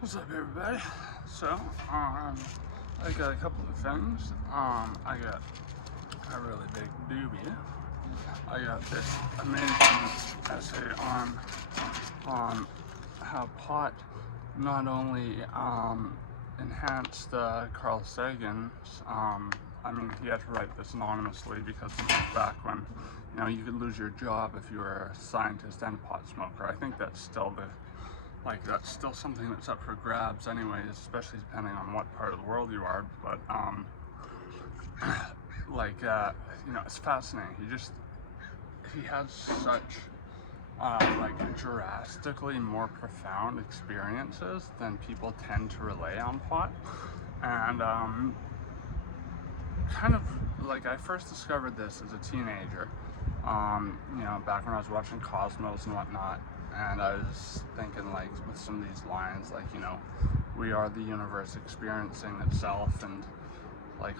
What's up, everybody? So, I got a couple of things. I got a really big doobie. I got this amazing essay on how pot not only enhanced Carl Sagan's. I mean, he had to write this anonymously because this was back when you could lose your job if you were a scientist and a pot smoker. I think that's still that's still something that's up for grabs anyways, especially depending on what part of the world you are. But it's fascinating. He has such drastically more profound experiences than people tend to relay on pot. And I first discovered this as a teenager, back when I was watching Cosmos and whatnot. And I was thinking, with some of these lines, we are the universe experiencing itself, and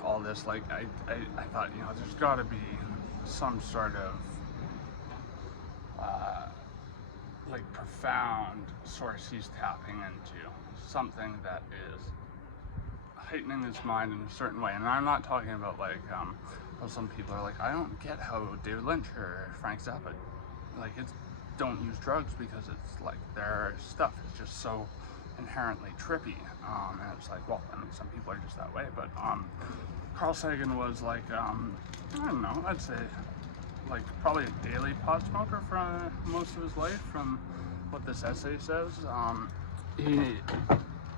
all this, I thought, there's got to be some sort of profound source he's tapping into, something that is heightening his mind in a certain way. And I'm not talking about how some people are I don't get how David Lynch or Frank Zappa don't use drugs, because it's their stuff is just so inherently trippy, and it's well, I mean, some people are just that way. But Carl Sagan was I don't know, I'd say probably a daily pot smoker for most of his life, from what this essay says. He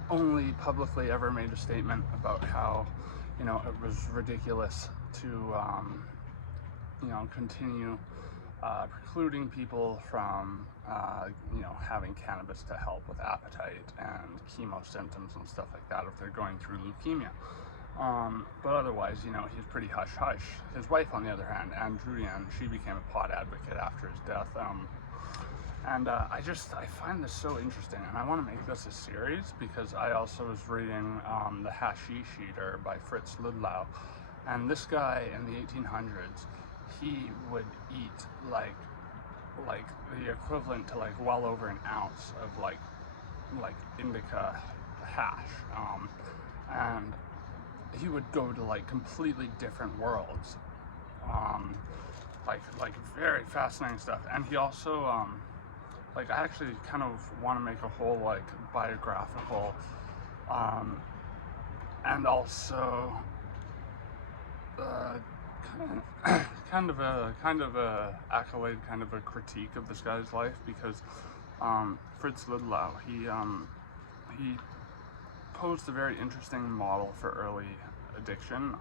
only publicly ever made a statement about how it was ridiculous to continue precluding people from having cannabis to help with appetite and chemo symptoms and stuff like that if they're going through leukemia. But otherwise, he's pretty hush-hush. His wife, on the other hand, Anne Druyan, she became a pot advocate after his death. I find this so interesting, and I want to make this a series because I also was reading The Hashish Eater by Fritz Ludlow, and this guy in the 1800s, he would eat the equivalent to well over an ounce of indica hash, and he would go to completely different worlds, very fascinating stuff. And he also I actually kind of want to make a whole biographical and also kind of a accolade, kind of a critique of this guy's life, because Fritz Ludlow, he posed a very interesting model for early addiction.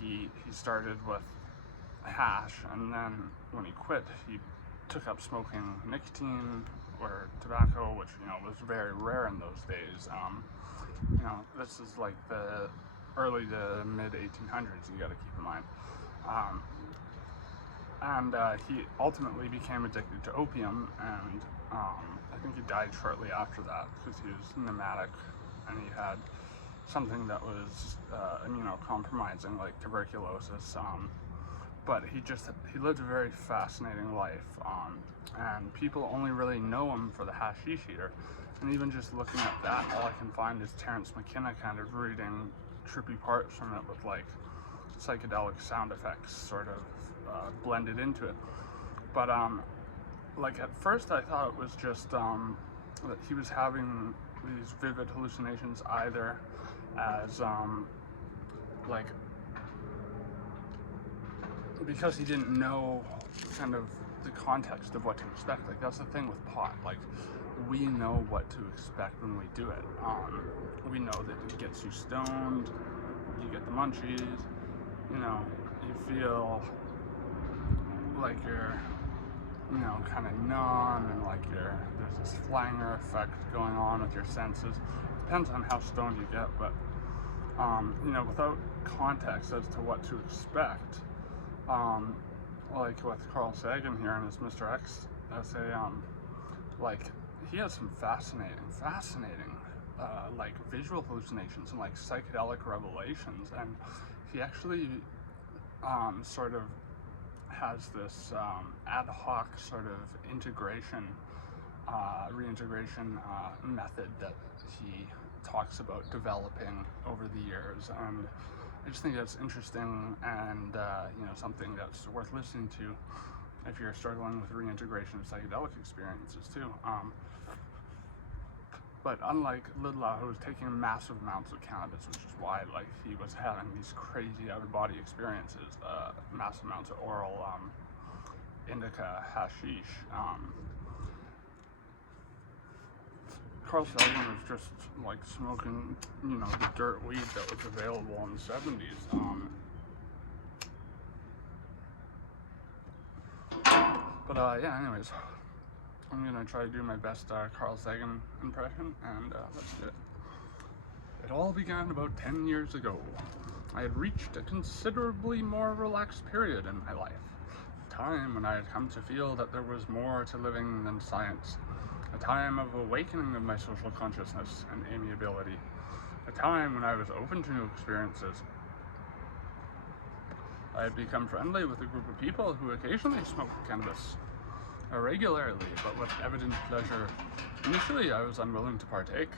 He started with hash, and then when he quit, he took up smoking nicotine or tobacco, which was very rare in those days. This is the early to mid 1800s, you got to keep in mind. He ultimately became addicted to opium, and I think he died shortly after that because he was nomadic, and he had something that was immunocompromising, like tuberculosis. But he lived a very fascinating life, and people only really know him for The Hashish Eater. And even just looking at that, all I can find is Terence McKenna kind of reading trippy parts from it with psychedelic sound effects sort of blended into it. But at first I thought it was just that he was having these vivid hallucinations, either as because he didn't know kind of the context of what to expect. That's the thing with pot. We know what to expect when we do it. We know that it gets you stoned, you get the munchies, you feel like you're, kind of numb, and there's this flanger effect going on with your senses. Depends on how stoned you get, but, without context as to what to expect, with Carl Sagan here in his Mr. X essay, he has some fascinating, visual hallucinations and psychedelic revelations, and he actually sort of has this ad hoc sort of integration reintegration method that he talks about developing over the years, and I just think that's interesting and something that's worth listening to if you're struggling with reintegration of psychedelic experiences too. But unlike Lidlaw, who was taking massive amounts of cannabis, which is why he was having these crazy out-of-body experiences, massive amounts of oral indica, hashish. Carl Sagan was just smoking, the dirt weed that was available in the 70s. Anyways, I'm gonna try to do my best Carl Sagan impression, and let's do it. It all began about 10 years ago. I had reached a considerably more relaxed period in my life, a time when I had come to feel that there was more to living than science, a time of awakening of my social consciousness and amiability, a time when I was open to new experiences. I had become friendly with a group of people who occasionally smoked cannabis, irregularly, but with evident pleasure. Initially, I was unwilling to partake,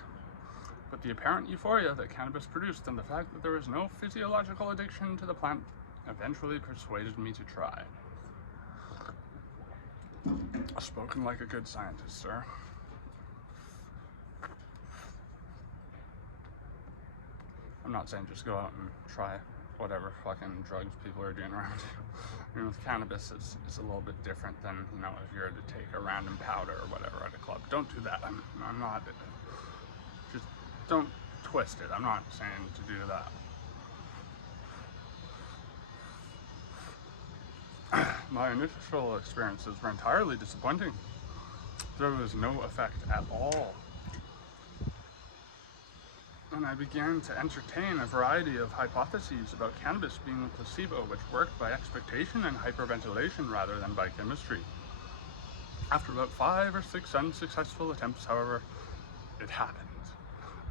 but the apparent euphoria that cannabis produced and the fact that there was no physiological addiction to the plant eventually persuaded me to try. Spoken like a good scientist, sir. I'm not saying just go out and try whatever fucking drugs people are doing around you. I mean, with cannabis, it's a little bit different than, if you're to take a random powder or whatever at a club. Don't do that. I'm not, just don't twist it. I'm not saying to do that. My initial experiences were entirely disappointing. There was no effect at all. And I began to entertain a variety of hypotheses about cannabis being a placebo, which worked by expectation and hyperventilation rather than by chemistry. After about 5 or 6 unsuccessful attempts, however, it happened.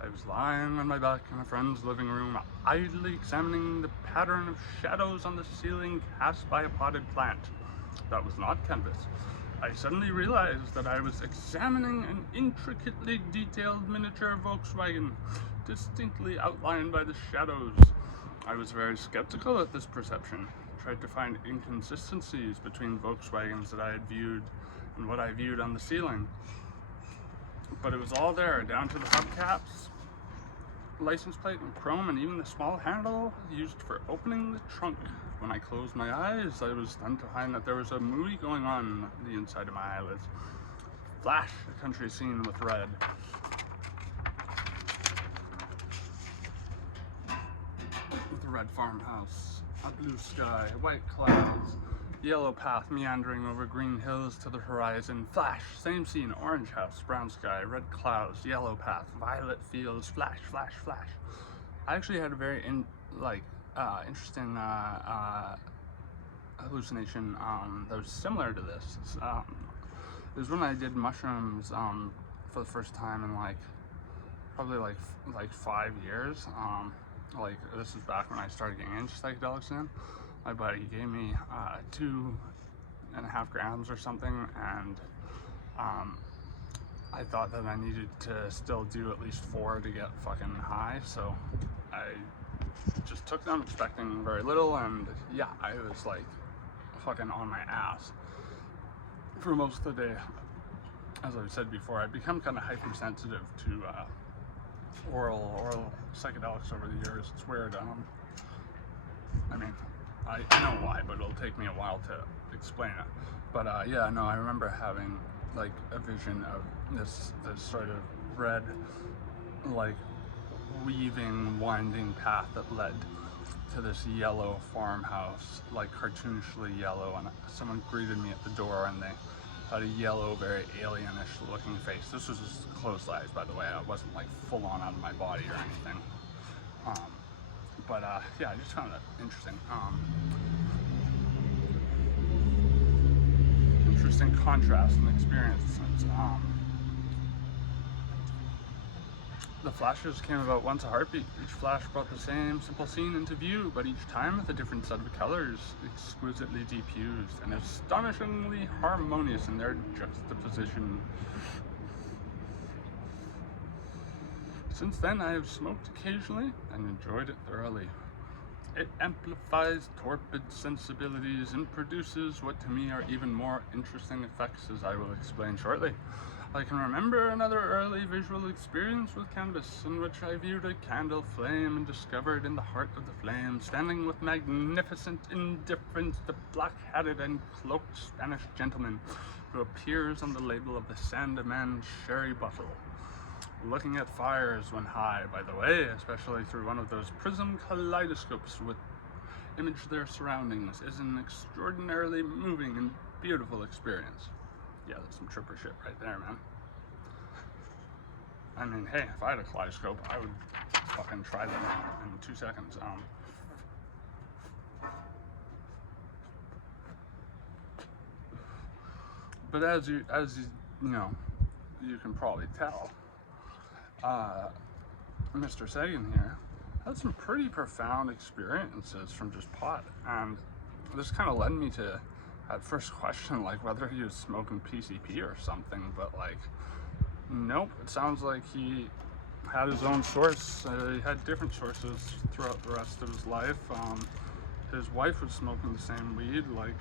I was lying on my back in a friend's living room, idly examining the pattern of shadows on the ceiling cast by a potted plant. That was not cannabis. I suddenly realized that I was examining an intricately detailed miniature Volkswagen, distinctly outlined by the shadows. I was very skeptical at this perception, tried to find inconsistencies between Volkswagens that I had viewed and what I viewed on the ceiling. But it was all there, down to the hubcaps, license plate and chrome, and even the small handle used for opening the trunk. When I closed my eyes, I was stunned to find that there was a movie going on the inside of my eyelids. Flash, a country scene with red. With a red farmhouse, a blue sky, white clouds, yellow path meandering over green hills to the horizon. Flash, same scene, orange house, brown sky, red clouds, yellow path, violet fields, flash, flash, flash. I actually had a very interesting hallucination that was similar to this. It was when I did mushrooms for the first time in probably 5 years. This is back when I started getting into psychedelics again. My buddy gave me 2.5 grams or something, and I thought that I needed to still do at least 4 to get fucking high, so I just took them expecting very little, and yeah, I was fucking on my ass for most of the day. As I've said before, I've become kind of hypersensitive to oral psychedelics over the years. It's weird. I mean, I know why, but it'll take me a while to explain it. But I remember having a vision of this sort of red, weaving, winding path that led to this yellow farmhouse, cartoonishly yellow, and someone greeted me at the door, and they had a yellow, very alienish looking face. This was just closed eyes, by the way. I wasn't full on out of my body or anything. I just found that interesting. Interesting contrast and experience. The flashes came about once a heartbeat. Each flash brought the same simple scene into view, but each time with a different set of colors, exquisitely deep hues and astonishingly harmonious in their juxtaposition. Since then, I have smoked occasionally and enjoyed it thoroughly. It amplifies torpid sensibilities and produces what to me are even more interesting effects, as I will explain shortly. I can remember another early visual experience with cannabis in which I viewed a candle flame and discovered in the heart of the flame, standing with magnificent indifference, the black-hatted and cloaked Spanish gentleman who appears on the label of the Sandeman sherry bottle. Looking at fires when high, by the way, especially through one of those prism kaleidoscopes which image their surroundings, is an extraordinarily moving and beautiful experience. Yeah, that's some tripper shit right there, man. I mean, hey, if I had a kaleidoscope, I would fucking try them in 2 seconds. But as you know, you can probably tell, Mr. Sagan here had some pretty profound experiences from just pot, and this kind of led me to at first question like whether he was smoking PCP or something, but like nope, it sounds like he had his own source. He had different sources throughout the rest of his life. His wife was smoking the same weed. Like,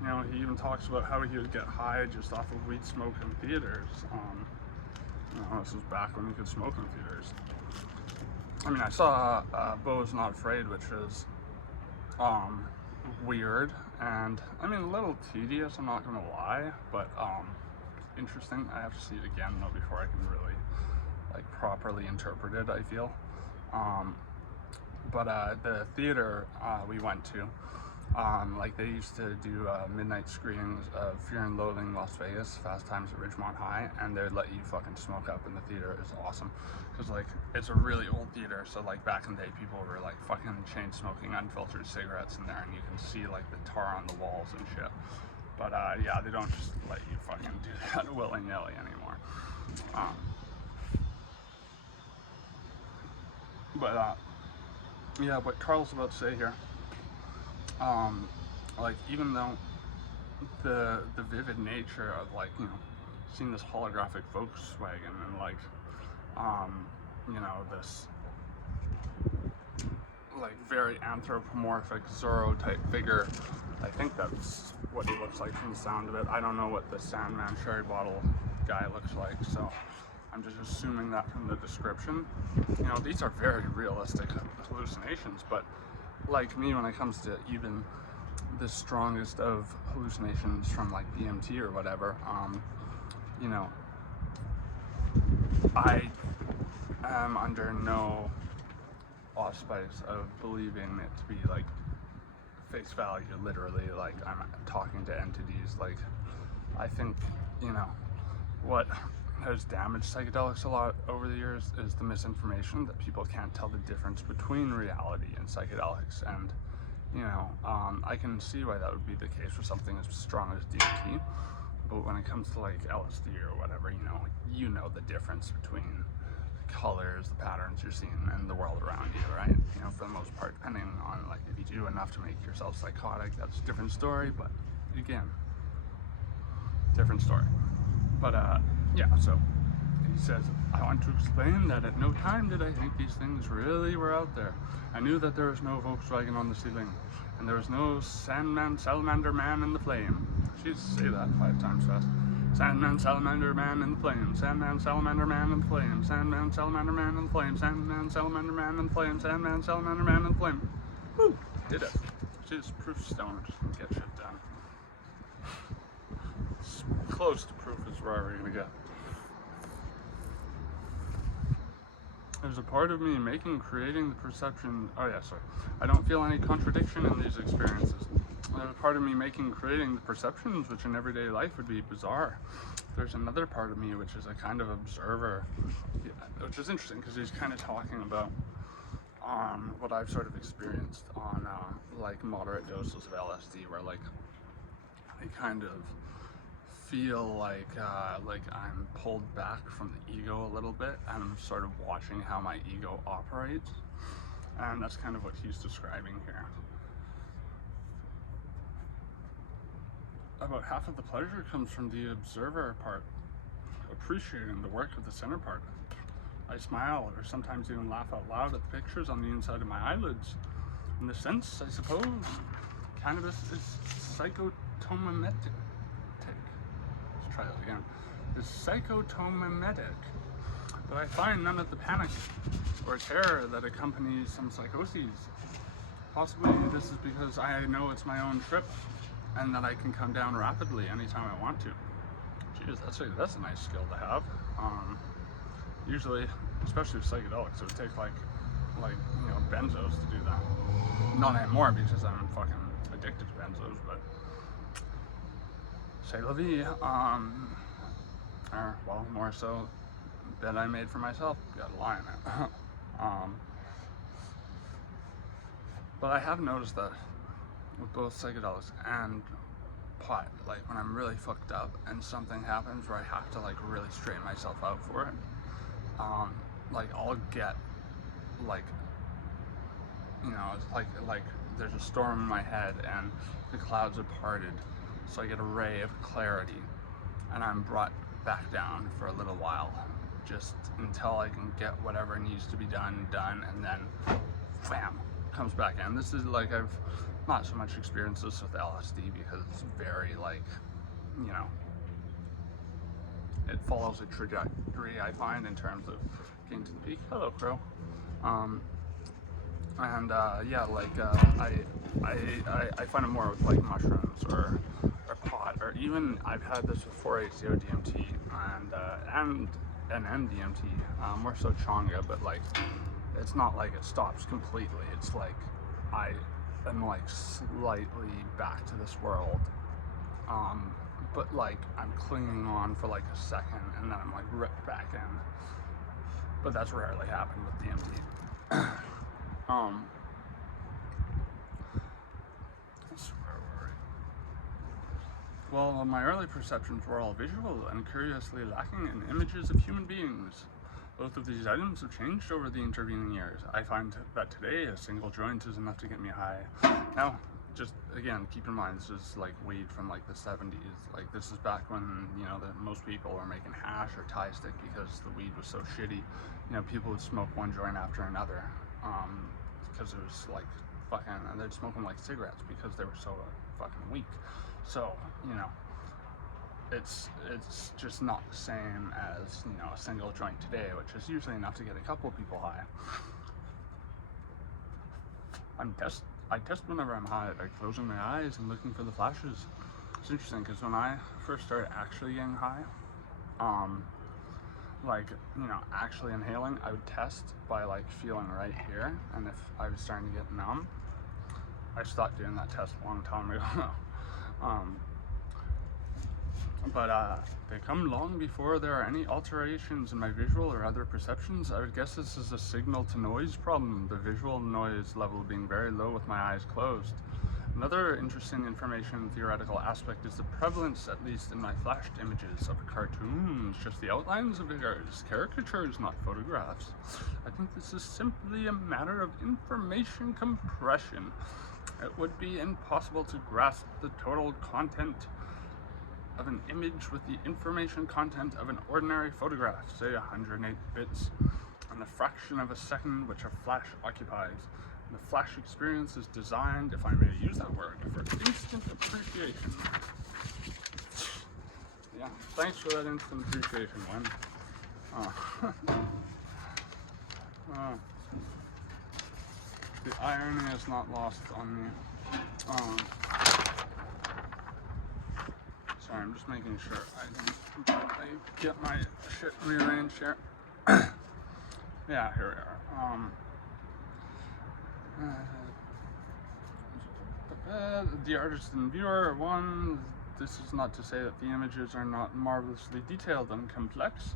you know, he even talks about how he would get high just off of weed smoke in theaters. You know, this was back when you could smoke in theaters. I mean, I saw Beau's Not Afraid, which is weird and I mean a little tedious, I'm not gonna lie, but interesting. I have to see it again though before I can really like properly interpret it, I feel. But the theater we went to, like they used to do midnight screenings of Fear and Loathing Las Vegas, Fast Times at Ridgemont High, and they'd let you fucking smoke up in the theater. It's awesome because like it's a really old theater, so like back in the day people were like fucking chain smoking unfiltered cigarettes in there, and you can see like the tar on the walls and shit. But yeah, they don't just let you fucking do that willy-nilly anymore. Yeah, what Carl's about to say here, like even though the vivid nature of like, you know, seeing this holographic Volkswagen and like, you know, this like very anthropomorphic Zorro type figure, I think that's what he looks like from the sound of it. I don't know what the Sandman Sherry Bottle guy looks like, so I'm just assuming that from the description. You know, these are very realistic hallucinations, but like me, when it comes to even the strongest of hallucinations from like DMT or whatever, you know, I am under no auspice of believing it to be like face value, literally, like I'm talking to entities. Like, I think, you know, what has damaged psychedelics a lot over the years is the misinformation that people can't tell the difference between reality and psychedelics. And, you know, I can see why that would be the case for something as strong as DMT, but when it comes to like LSD or whatever, you know the difference between the colors, the patterns you're seeing, and the world around you, right? You know, for the most part, depending on like if you do enough to make yourself psychotic, that's a different story, but again, different story. But yeah, so he says, I want to explain that at no time did I think these things really were out there. I knew that there was no Volkswagen on the ceiling, and there was no Sandman, Salamander Man in the flame. She'd say that 5 times fast. Sandman, Salamander Man in the flame. Sandman, Salamander Man in the flame. Sandman, Salamander Man in the flame. Sandman, Salamander Man in the flame. Sandman, Salamander Man in the flame. Woo! Did it. She's proof stone. Just can get shit done. Close to proof is where we're gonna get. There's a part of me creating the perception. Oh yeah, sorry. I don't feel any contradiction in these experiences. There's a part of me creating the perceptions, which in everyday life would be bizarre. There's another part of me which is a kind of observer, which is interesting because he's kind of talking about what I've sort of experienced on like moderate doses of LSD, where like I kind of feel like I'm pulled back from the ego a little bit, and I'm sort of watching how my ego operates, and that's kind of what he's describing here. About half of the pleasure comes from the observer part, appreciating the work of the center part. I smile or sometimes even laugh out loud at the pictures on the inside of my eyelids. In the sense, I suppose, cannabis is psychotomimetic. Let's try that again. Is psychotomimetic. But I find none of the panic or terror that accompanies some psychoses. Possibly this is because I know it's my own trip and that I can come down rapidly anytime I want to. Jeez, that's a nice skill to have. Usually, especially with psychedelics, it would take like benzos to do that. Not anymore because I'm fucking addicted to benzos, but c'est la vie. Or well, more so, bed I made for myself. Got a lie in it. But I have noticed that with both psychedelics and pot, like when I'm really fucked up and something happens where I have to like really straighten myself out for it, like I'll get like, it's like there's a storm in my head and the clouds are parted, so I get a ray of clarity and I'm brought back down for a little while, just until I can get whatever needs to be done, and then bam, comes back in. This is like, I've not so much experienced this with LSD because it's very like, it follows a trajectory, I find, in terms of getting to the peak. Hello, Crow. Yeah, like I find it more with like mushrooms or pot, or even I've had this with 4-HCO DMT and NMDMT, more so changa, but like it's not like it stops completely. It's like I am like slightly back to this world, but like I'm clinging on for like a second and then I'm like ripped back in. But that's rarely happened with DMT. Well, my early perceptions were all visual and curiously lacking in images of human beings. Both of these items have changed over the intervening years. I find that today a single joint is enough to get me high. Now, just again, keep in mind, this is like weed from like the 70s. Like this is back when, most people were making hash or Thai stick because the weed was so shitty. People would smoke one joint after another, because it was like fucking, and they'd smoke them like cigarettes because they were so fucking weak. So, it's just not the same as, a single joint today, which is usually enough to get a couple people high. I test whenever I'm high by closing my eyes and looking for the flashes. It's interesting because when I first started actually getting high, actually inhaling, I would test by like feeling right here, and if I was starting to get numb, I stopped doing that test a long time ago. But they come long before there are any alterations in my visual or other perceptions. I would guess this is a signal to noise problem, the visual noise level being very low with my eyes closed. Another interesting information theoretical aspect is the prevalence, at least in my flashed images, of cartoons, just the outlines of figures, caricatures, not photographs. I think this is simply a matter of information compression. It would be impossible to grasp the total content of an image with the information content of an ordinary photograph, say 108 bits, and the fraction of a second which a flash occupies. The flash experience is designed, if I may use that word, for instant appreciation. Yeah, thanks for that instant appreciation, Wen. The irony is not lost on me. Sorry, I'm just making sure I get my shit rearranged here. Yeah, here we are. The artist and viewer, one, this is not to say that the images are not marvelously detailed and complex.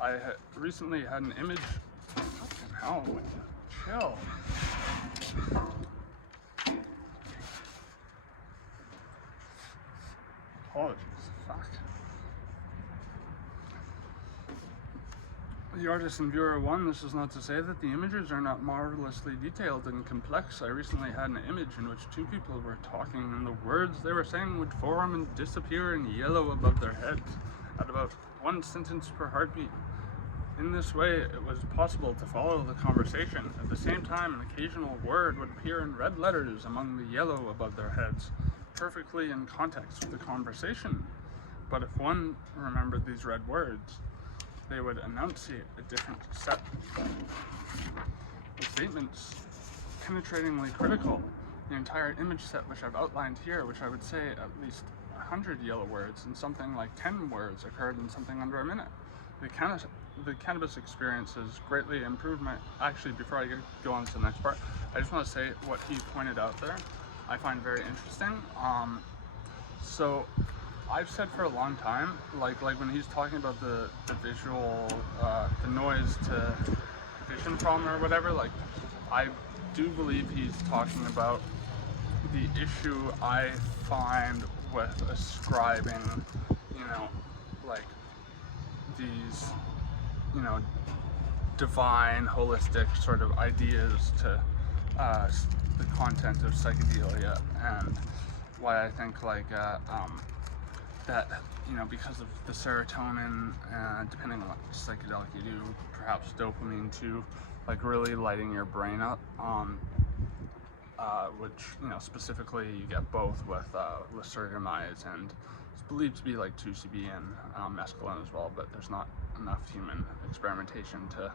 I recently had an image. Fucking hell, chill. Apologies, fuck. The artist and viewer one, this is not to say that the images are not marvelously detailed and complex. I recently had an image in which two people were talking and the words they were saying would form and disappear in yellow above their heads at about one sentence per heartbeat. In this way, it was possible to follow the conversation. At the same time, an occasional word would appear in red letters among the yellow above their heads, perfectly in context with the conversation. But if one remembered these red words, they would enunciate a different set of statements, penetratingly critical. The entire image set which I've outlined here, which I would say at least 100 yellow words and something like 10 words occurred in something under a minute. The cannabis experience has greatly improved my... Actually, before I go on to the next part, I just want to say what he pointed out there I find very interesting. So I've said for a long time, like when he's talking about the visual, the noise to vision problem or whatever, like I do believe he's talking about the issue I find with ascribing, like these, divine, holistic sort of ideas to the content of psychedelia, and why I think like that, because of the serotonin, depending on what psychedelic you do, perhaps dopamine too, like really lighting your brain up, which, specifically you get both with lysergamide, and it's believed to be like 2CB and mescaline as well, but there's not enough human experimentation to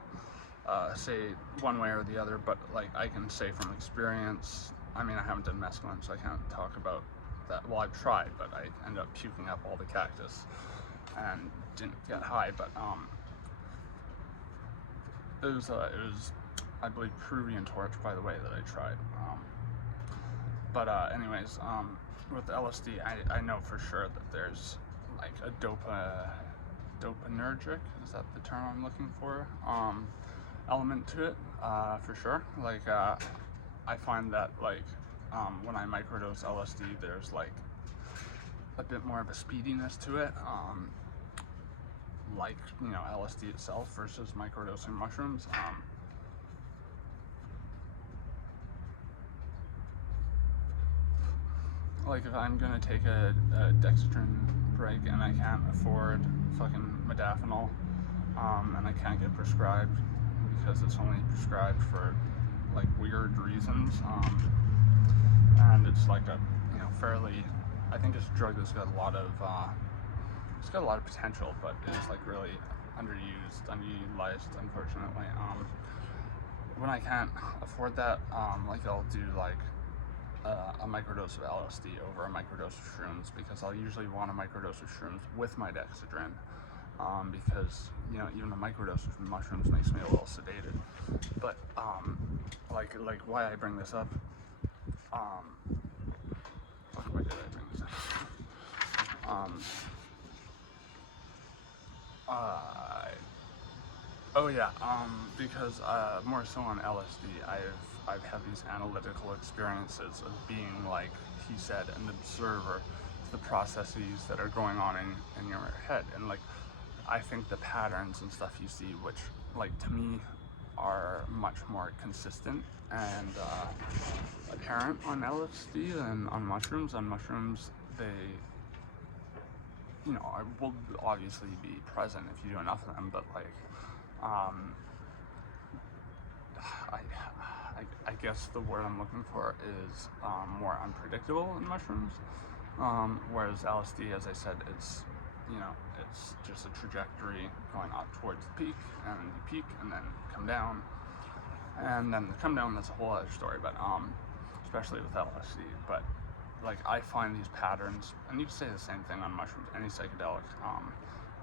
say one way or the other. But like I can say from experience, I mean, I haven't done mescaline, so I can't talk about that. Well, I've tried, but I ended up puking up all the cactus and didn't get high. But it was I believe Peruvian torch, by the way, that I tried. But anyways, with LSD, I know for sure that there's like a dopaminergic, is that the term I'm looking for, element to it, for sure. Like I find that like when I microdose LSD, there's like a bit more of a speediness to it, like LSD itself versus microdosing mushrooms. Like if I'm gonna take a dextrin break and I can't afford fucking modafinil, and I can't get prescribed because it's only prescribed for like weird reasons, and it's like a fairly, I think it's a drug that's got a lot of potential, but it's like really underutilized, unfortunately. When I can't afford that, like I'll do like a microdose of LSD over a microdose of shrooms, because I'll usually want a microdose of shrooms with my dexedrine, because even a microdose of mushrooms makes me a little sedated. But like why I bring this up, why did I bring this up? Oh yeah, because more so on LSD, I've had these analytical experiences of being, like he said, an observer to the processes that are going on in your head, and like I think the patterns and stuff you see, which like to me are much more consistent and apparent on LSD than on mushrooms. On mushrooms, they will obviously be present if you do enough of them, but like I guess the word I'm looking for is more unpredictable in mushrooms, whereas LSD, as I said, it's it's just a trajectory going up towards the peak, and you peak and then come down, and then the come down, that's a whole other story, but especially with LSD. But like I find these patterns, and you can say the same thing on mushrooms, any psychedelic,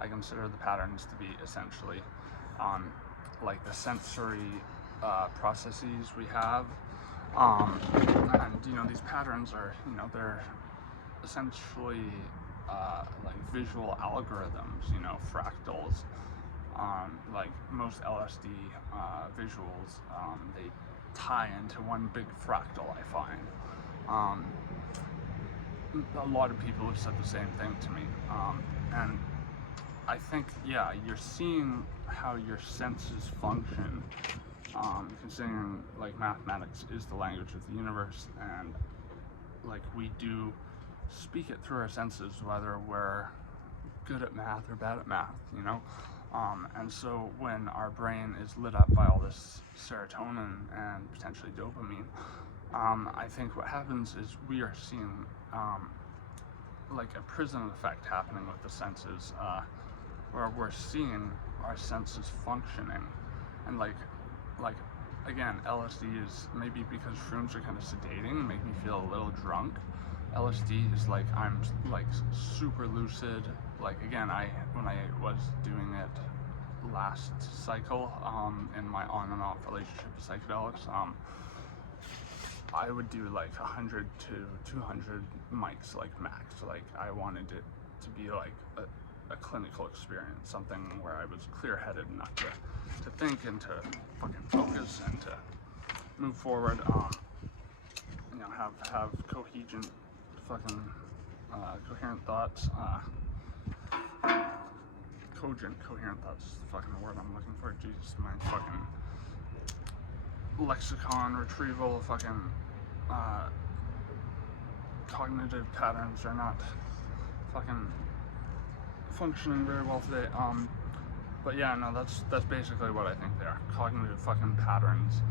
I consider the patterns to be essentially like the sensory processes we have, and these patterns are they're essentially like visual algorithms, fractals. Like most LSD visuals, they tie into one big fractal, I find. A lot of people have said the same thing to me, and I think, yeah, you're seeing how your senses function, considering like mathematics is the language of the universe, and like we do speak it through our senses, whether we're good at math or bad at math, And so when our brain is lit up by all this serotonin and potentially dopamine, I think what happens is we are seeing like a prism effect happening with the senses, where we're seeing our senses functioning, and like again, LSD is maybe because shrooms are kind of sedating and make me feel a little drunk. LSD is like I'm like super lucid. Like again, when I was doing it last cycle in my on and off relationship with psychedelics, I would do like 100 to 200 mics, like max. Like I wanted it to be like a clinical experience, something where I was clear-headed enough to think and to fucking focus and to move forward. You know, have coherent fucking coherent thoughts. Coherent thoughts is the fucking word I'm looking for. Jesus, my fucking lexicon retrieval, fucking cognitive patterns are not fucking functioning very well today. But yeah, no, that's basically what I think they are. Cognitive fucking patterns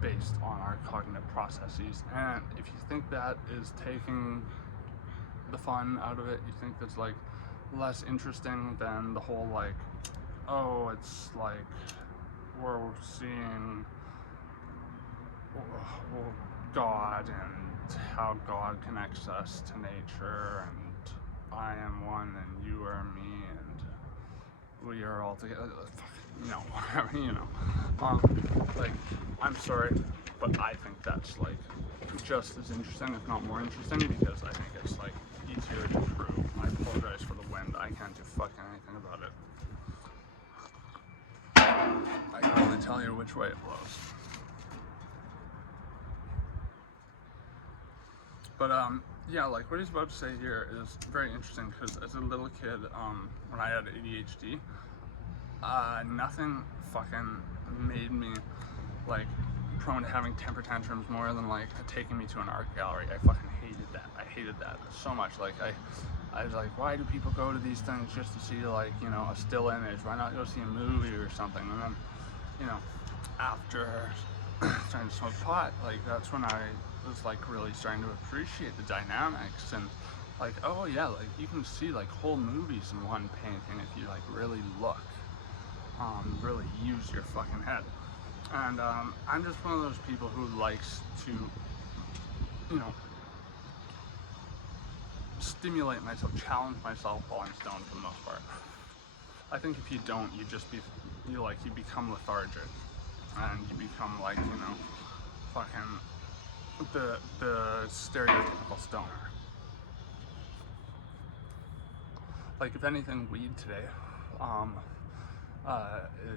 based on our cognitive processes. And if you think that is taking the fun out of it, you think that's like less interesting than the whole like, oh, it's like we're seeing God and how God connects us to nature, and I am one and you are me and we are all together. You know, whatever, you know. Like, I'm sorry, but I think that's like just as interesting, if not more interesting, because I think it's like easier to prove. I apologize for the wind. I can't do fucking anything about it. I can only tell you which way it blows. But yeah, like what he's about to say here is very interesting, because as a little kid, when I had ADHD, nothing fucking made me like prone to having temper tantrums more than like taking me to an art gallery. I fucking hated that. I hated that so much. Like I was like, why do people go to these things just to see like, you know, a still image? Why not go see a movie or something? And then, you know, after starting to smoke pot, like that's when I was like really starting to appreciate the dynamics and like, oh yeah, like you can see like whole movies in one painting if you like really look, really use your fucking head. And I'm just one of those people who likes to, you know, stimulate myself, challenge myself while I'm stoned for the most part. I think if you don't, you become lethargic, and you become like, you know, fucking the stereotypical stoner. Like if anything, weed today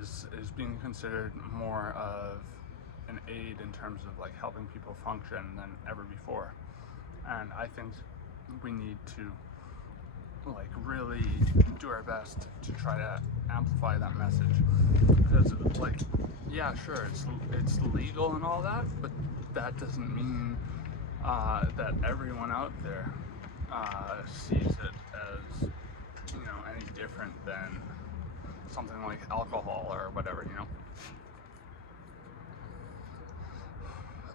is being considered more of an aid in terms of like helping people function than ever before. And I think we need to like really do our best to try to amplify that message, because like, yeah, sure, it's legal and all that, but that doesn't mean that everyone out there sees it as, you know, any different than something like alcohol or whatever, you know.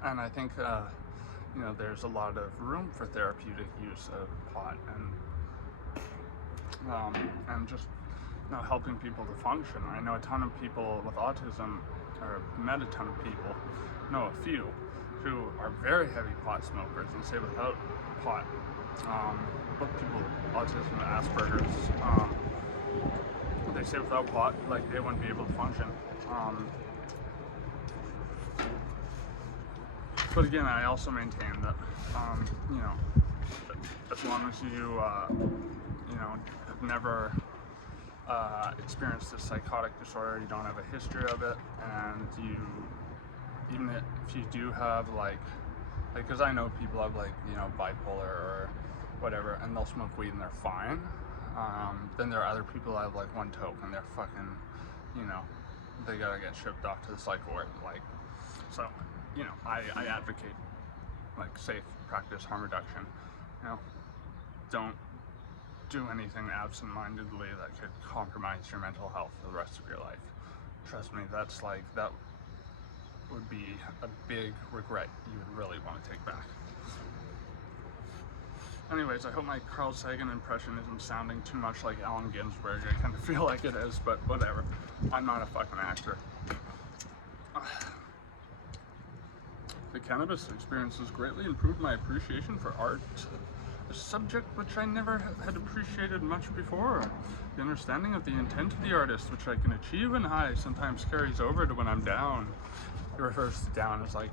And I think you know, there's a lot of room for therapeutic use of pot and just, you know, helping people to function. I know a ton of people with autism, or met a ton of people, know a few, who are very heavy pot smokers and say without pot, both people with autism and Asperger's, they say without pot, like they wouldn't be able to function. But again, I also maintain that, you know, as long as you, you know, have never experienced a psychotic disorder, you don't have a history of it, and you, even if you do have like, because I know people have like, you know, bipolar or whatever, and they'll smoke weed and they're fine. Then there are other people that have like one toke and they're fucking, you know, they gotta get shipped off to the psych ward. Like, so, you know, I advocate like safe practice harm reduction. You know, don't do anything absent-mindedly that could compromise your mental health for the rest of your life. Trust me, that's like, that would be a big regret you would really want to take back. Anyways, I hope my Carl Sagan impression isn't sounding too much like Allen Ginsberg. I kind of feel like it is, but whatever. I'm not a fucking actor. The cannabis experience has greatly improved my appreciation for art, a subject which I never had appreciated much before. The understanding of the intent of the artist, which I can achieve when high, sometimes carries over to when I'm down. It refers to down as like,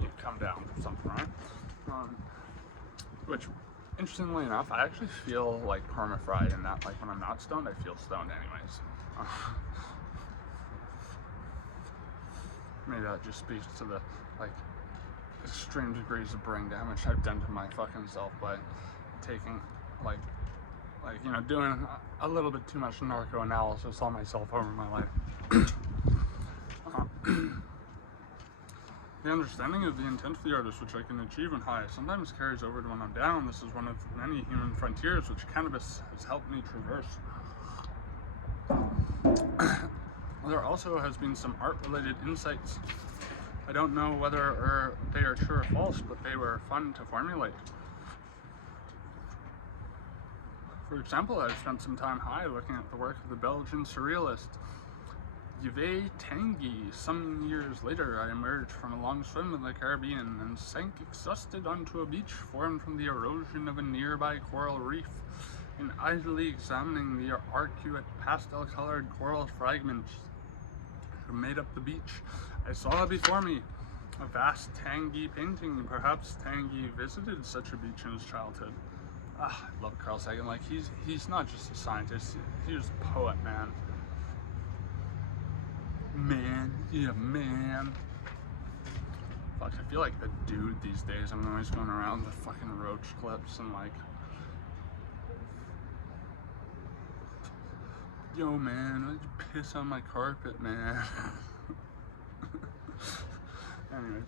you come down from something, right? Which, interestingly enough, I actually feel like perma-fried in that, like, when I'm not stoned, I feel stoned anyways. Maybe that just speaks to the, like, extreme degrees of brain damage I've done to my fucking self by taking, like, doing a little bit too much narco analysis on myself over my life. The understanding of the intent of the artist, which I can achieve when high, sometimes carries over to when I'm down. This is one of the many human frontiers which cannabis has helped me traverse. There also has been some art-related insights. I don't know whether they are true or false, but they were fun to formulate. For example, I've spent some time high looking at the work of the Belgian surrealist Yves Tanguy. Some years later, I emerged from a long swim in the Caribbean and sank exhausted onto a beach formed from the erosion of a nearby coral reef. In idly examining the arcuate pastel-colored coral fragments that made up the beach, I saw before me a vast Tanguy painting. Perhaps Tanguy visited such a beach in his childhood. I love Carl Sagan. Like, he's not just a scientist, he was a poet, man. Man. Fuck, I feel like the dude these days. I'm always going around the fucking roach clips and like, yo man, why'd you piss on my carpet, man? Anyway,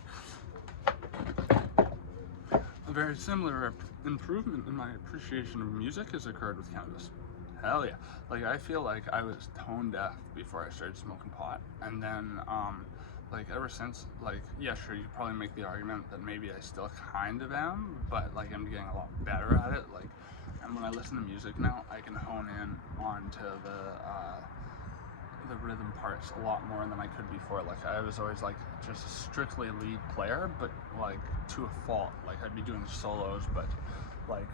a very similar improvement in my appreciation of music has occurred with cannabis. Hell yeah. Like, I feel like I was tone deaf before I started smoking pot, and then like ever since, like, yeah, sure, you probably make the argument that maybe I still kind of am, but like I'm getting a lot better at it. Like, and when I listen to music now, I can hone in onto the rhythm parts a lot more than I could before. Like, I was always like just strictly a lead player, but like to a fault. Like, I'd be doing solos, but like,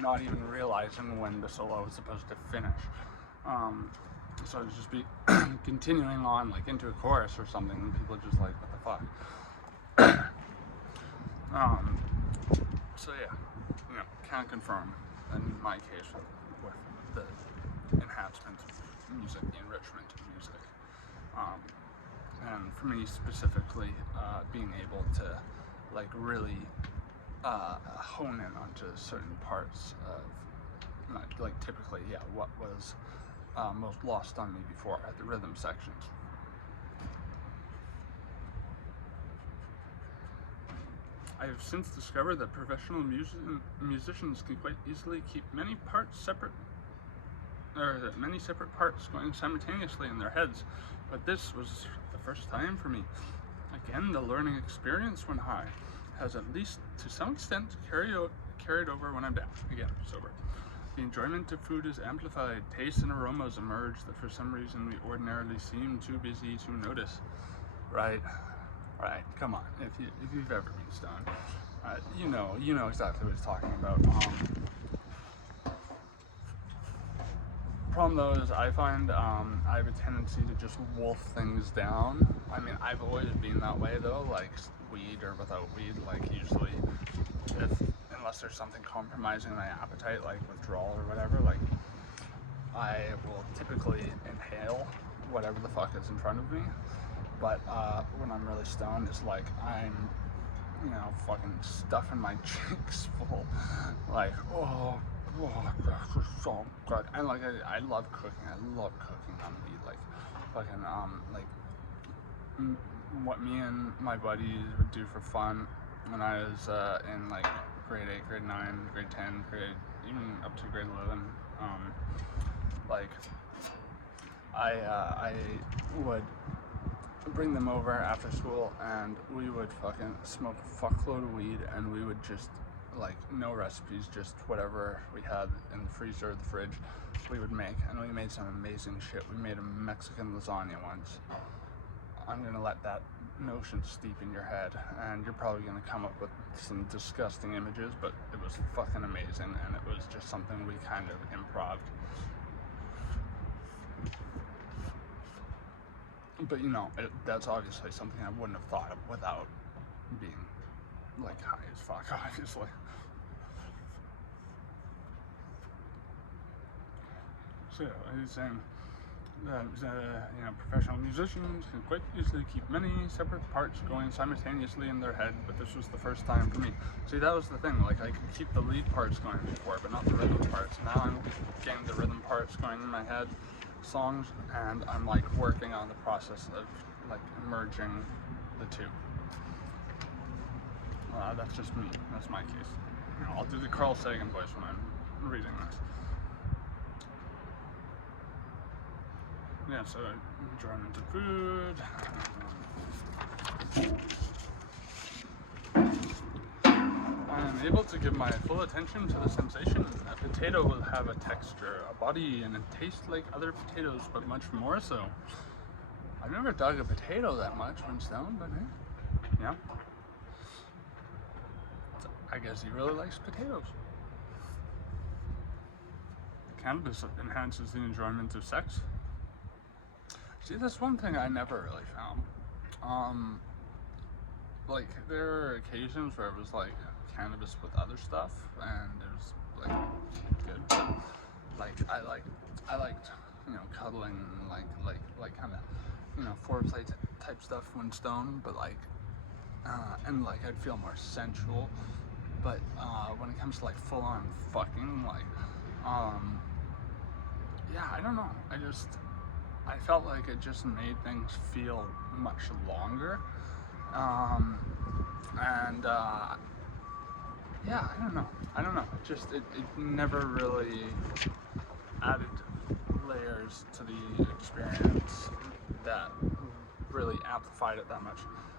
not even realizing when the solo was supposed to finish. So I'd just be continuing on like into a chorus or something, and people are just like, what the fuck? So yeah, can confirm in my case with the enhancement of music, the enrichment of music. And for me specifically, being able to like really hone in onto certain parts of, like typically, what was most lost on me before at the rhythm sections. I have since discovered that professional musicians can quite easily keep many separate parts going simultaneously in their heads, but this was the first time for me. Again, the learning experience when high has, at least to some extent, carried over when I'm down, again, sober. The enjoyment of food is amplified. Tastes and aromas emerge that for some reason we ordinarily seem too busy to notice. Right, come on, if you've ever been stoned, you know exactly what he's talking about. Problem though is I find I have a tendency to just wolf things down. I mean, I've always been that way though, like weed or without weed, like usually unless there's something compromising my appetite, like withdrawal or whatever, like I will typically inhale whatever the fuck is in front of me. But when I'm really stoned, it's like I'm, fucking stuffing my cheeks full, like, oh, this is so good. And like, I love cooking. I love cooking on weed. Like, fucking, what me and my buddies would do for fun when I was in like grade 8, grade 9, grade 10, grade even up to grade 11, like I would bring them over after school and we would fucking smoke a fuckload of weed, and we would just, like, no recipes, just whatever we had in the freezer or the fridge, we would make. And we made some amazing shit. We made a Mexican lasagna once. I'm gonna let that notion steep in your head, and you're probably gonna come up with some disgusting images, but it was fucking amazing, and it was just something we kind of improv. But you know, that's obviously something I wouldn't have thought of without being, like, high as fuck, obviously. So he's saying that you know, professional musicians can quite easily keep many separate parts going simultaneously in their head, but this was the first time for me. See, that was the thing, like, I could keep the lead parts going before, but not the rhythm parts. Now I'm getting the rhythm parts going in my head, songs, and I'm, like, working on the process of, like, merging the two. That's just me. That's my case. You know, I'll do the Carl Sagan voice when I'm reading this. Yeah, so enjoyment of food. I am able to give my full attention to the sensation. A potato will have a texture, a body, and a taste like other potatoes, but much more so. I've never dug a potato that much when stoned, but hey, yeah. I guess he really likes potatoes. Cannabis enhances the enjoyment of sex. See, that's one thing I never really found. Like, there are occasions where it was like cannabis with other stuff, and it was like good. But, like, I liked, you know, cuddling and like kind of, you know, foreplay type stuff when stoned, but like, and like I'd feel more sensual. But when it comes to like full on fucking, like, yeah, I don't know. I felt like it just made things feel much longer. Yeah, I don't know. It never really added layers to the experience that really amplified it that much.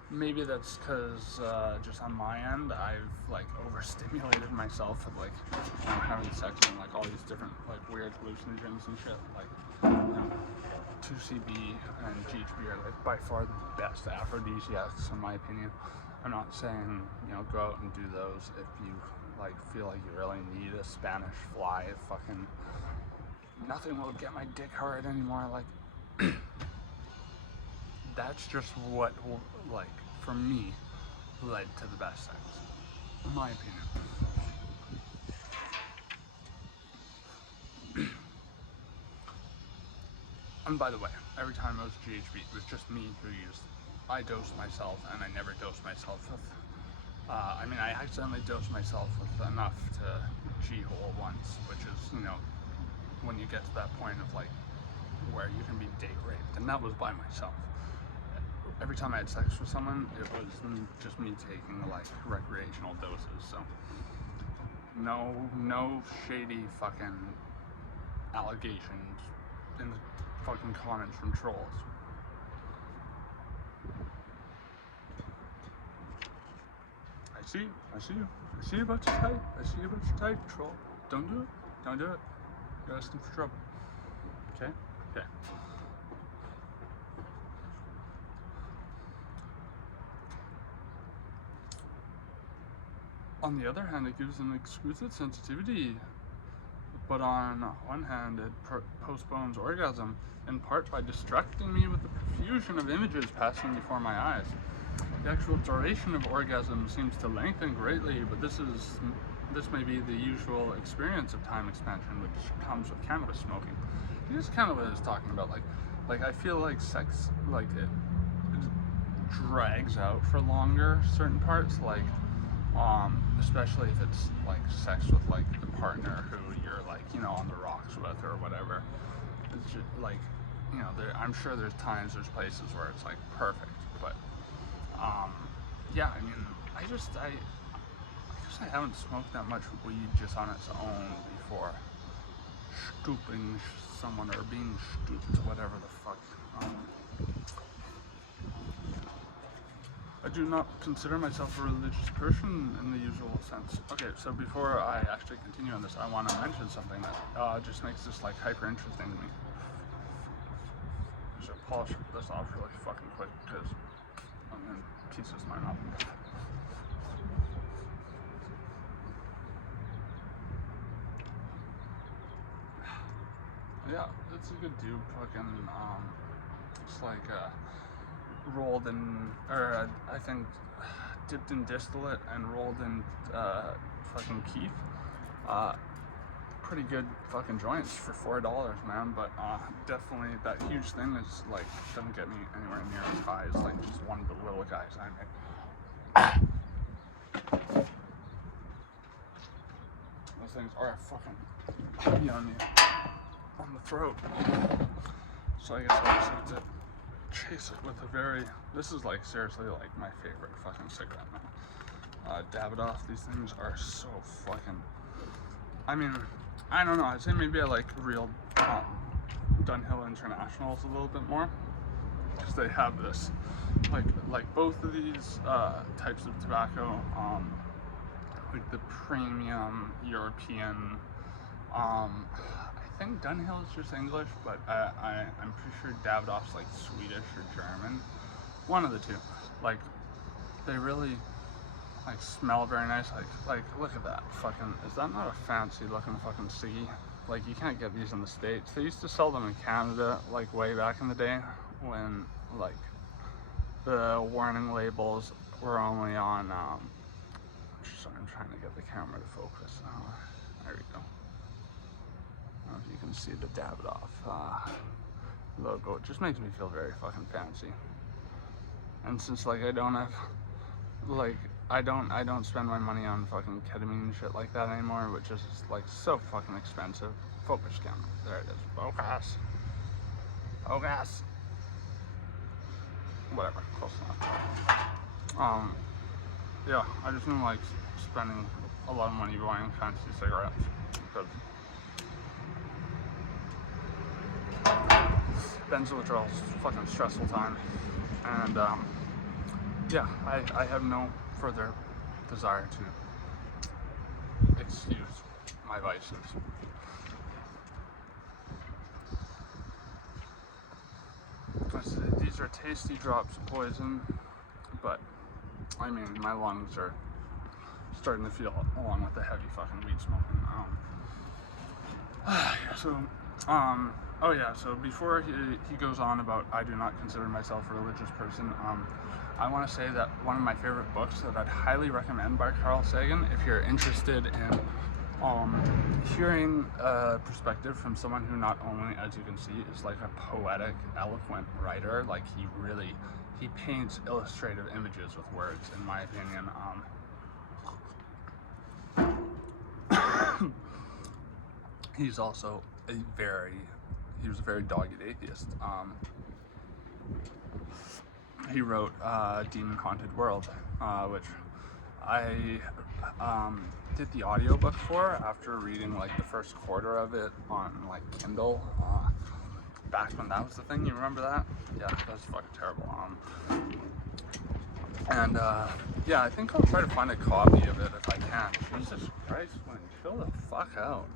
Maybe that's because just on my end, I've, like, overstimulated myself with, like, you know, having sex and, like, all these different, like, weird hallucinogens and shit. Like, you know, 2CB and GHB are, like, by far the best aphrodisiacs in my opinion. I'm not saying, you know, go out and do those if you, like, feel like you really need a Spanish fly. Fucking nothing will get my dick hard anymore. Like, that's just what, like, for me, led to the best sex, in my opinion. And by the way, every time I was GHB, it was just me who used it. I dosed myself, and I never dosed myself with, I mean, I accidentally dosed myself with enough to G-hole once, which is, you know, when you get to that point of, like, where you can be date raped, and that was by myself. Every time I had sex with someone, it was just me taking, like, recreational doses, so no shady fucking allegations in the fucking comments from trolls. I see you. I see about your type. I see about your type, troll. Don't do it. Don't do it. You're asking for trouble. Okay? Okay. On the other hand, it gives an exquisite sensitivity, but on one hand, it postpones orgasm, in part by distracting me with the profusion of images passing before my eyes. The actual duration of orgasm seems to lengthen greatly, but this may be the usual experience of time expansion, which comes with cannabis smoking. This is kind of what I was talking about. Like I feel like sex, like it drags out for longer, certain parts, like, especially if it's like sex with, like, the partner who you're, like, you know, on the rocks with or whatever. It's just like, you know, I'm sure there's places where it's, like, perfect, but yeah, I mean, I guess I haven't smoked that much weed just on its own for stooping someone or being stooped, whatever the fuck. I do not consider myself a religious person in the usual sense. Okay, so before I actually continue on this, I want to mention something that just makes this like hyper interesting to me. So polish this off really fucking quick because I'm in pieces my mouth. Yeah, it's a good dude. Fucking it's like rolled in, or I think dipped in distillate and rolled in fucking keef. Pretty good fucking joints for $4, man. But definitely that huge thing is like doesn't get me anywhere near as high as like just one of the little guys I make. Those things are fucking heavy on me, on the throat. So I guess I just have to chase it with a very, this is like seriously like my favorite fucking cigarette now. Dab it off. These things are so fucking, I mean, I don't know, I'd say maybe I like real Dunhill Internationals a little bit more, because they have this, like both of these types of tobacco, like the premium European, I think Dunhill is just English, but I'm pretty sure Davidoff's like Swedish or German. One of the two. Like, they really like smell very nice. Like look at that fucking, is that not a fancy looking fucking ciggy? Like, you can't get these in the States. They used to sell them in Canada like way back in the day when like the warning labels were only on sorry, I'm trying to get the camera to focus. There we go. I don't know if you can see the Davidoff logo. It just makes me feel very fucking fancy. And since like I don't have, like, I don't spend my money on fucking ketamine and shit like that anymore, which is like so fucking expensive. Focus camera. There it is. Focus. Focus. Whatever. Close enough. Yeah, I just don't like spending a lot of money buying fancy cigarettes because benzo withdrawal is a fucking stressful time, and yeah, I have no further desire to excuse my vices. These are tasty drops of poison, but I mean, my lungs are starting to feel along with the heavy fucking weed smoking. Oh yeah, so before he goes on about I do not consider myself a religious person, I want to say that one of my favorite books that I'd highly recommend by Carl Sagan, if you're interested in hearing a perspective from someone who not only, as you can see, is like a poetic, eloquent writer, like he paints illustrative images with words, in my opinion. He's also he was a very dogged atheist. He wrote Demon Haunted World, which I did the audiobook for after reading like the first quarter of it on like Kindle, back when that was the thing. You remember that? Yeah, that was fucking terrible. Yeah, I think I'll try to find a copy of it if I can. Jesus Christ, Wayne, chill the fuck out.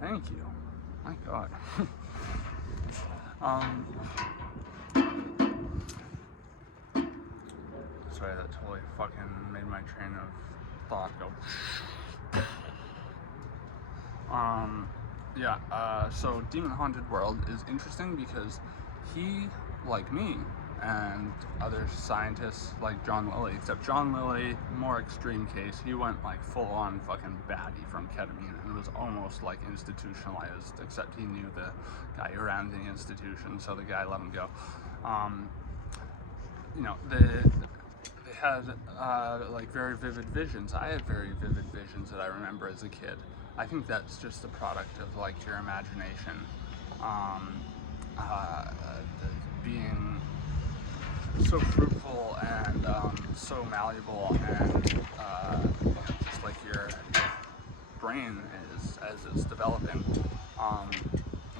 Thank you. My God. Sorry, that totally fucking made my train of thought go. So Demon Haunted World is interesting because he, like me, and other scientists like John Lilly, except John Lilly, more extreme case, he went like full on fucking baddie from ketamine and was almost like institutionalized, except he knew the guy who ran the institution, so the guy let him go. You know, they had like very vivid visions. I had very vivid visions that I remember as a kid. I think that's just the product of like your imagination being so fruitful and so malleable, and just like your brain is as it's developing.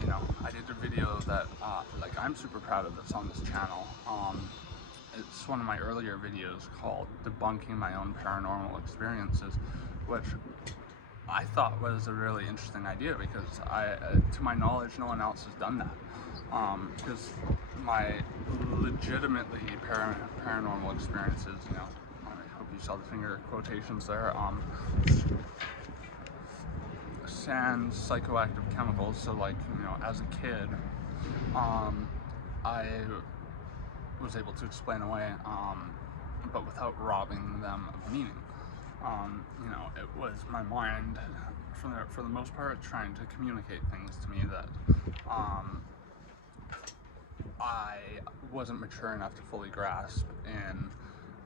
You know, I did a video that like I'm super proud of that's on this channel. It's one of my earlier videos called Debunking My Own Paranormal Experiences, which I thought was a really interesting idea because to my knowledge, no one else has done that. Because my legitimately paranormal experiences, you know, I hope you saw the finger quotations there, sans psychoactive chemicals. So like, you know, as a kid, I was able to explain away, but without robbing them of meaning. You know, it was my mind, for the most part, trying to communicate things to me that I wasn't mature enough to fully grasp in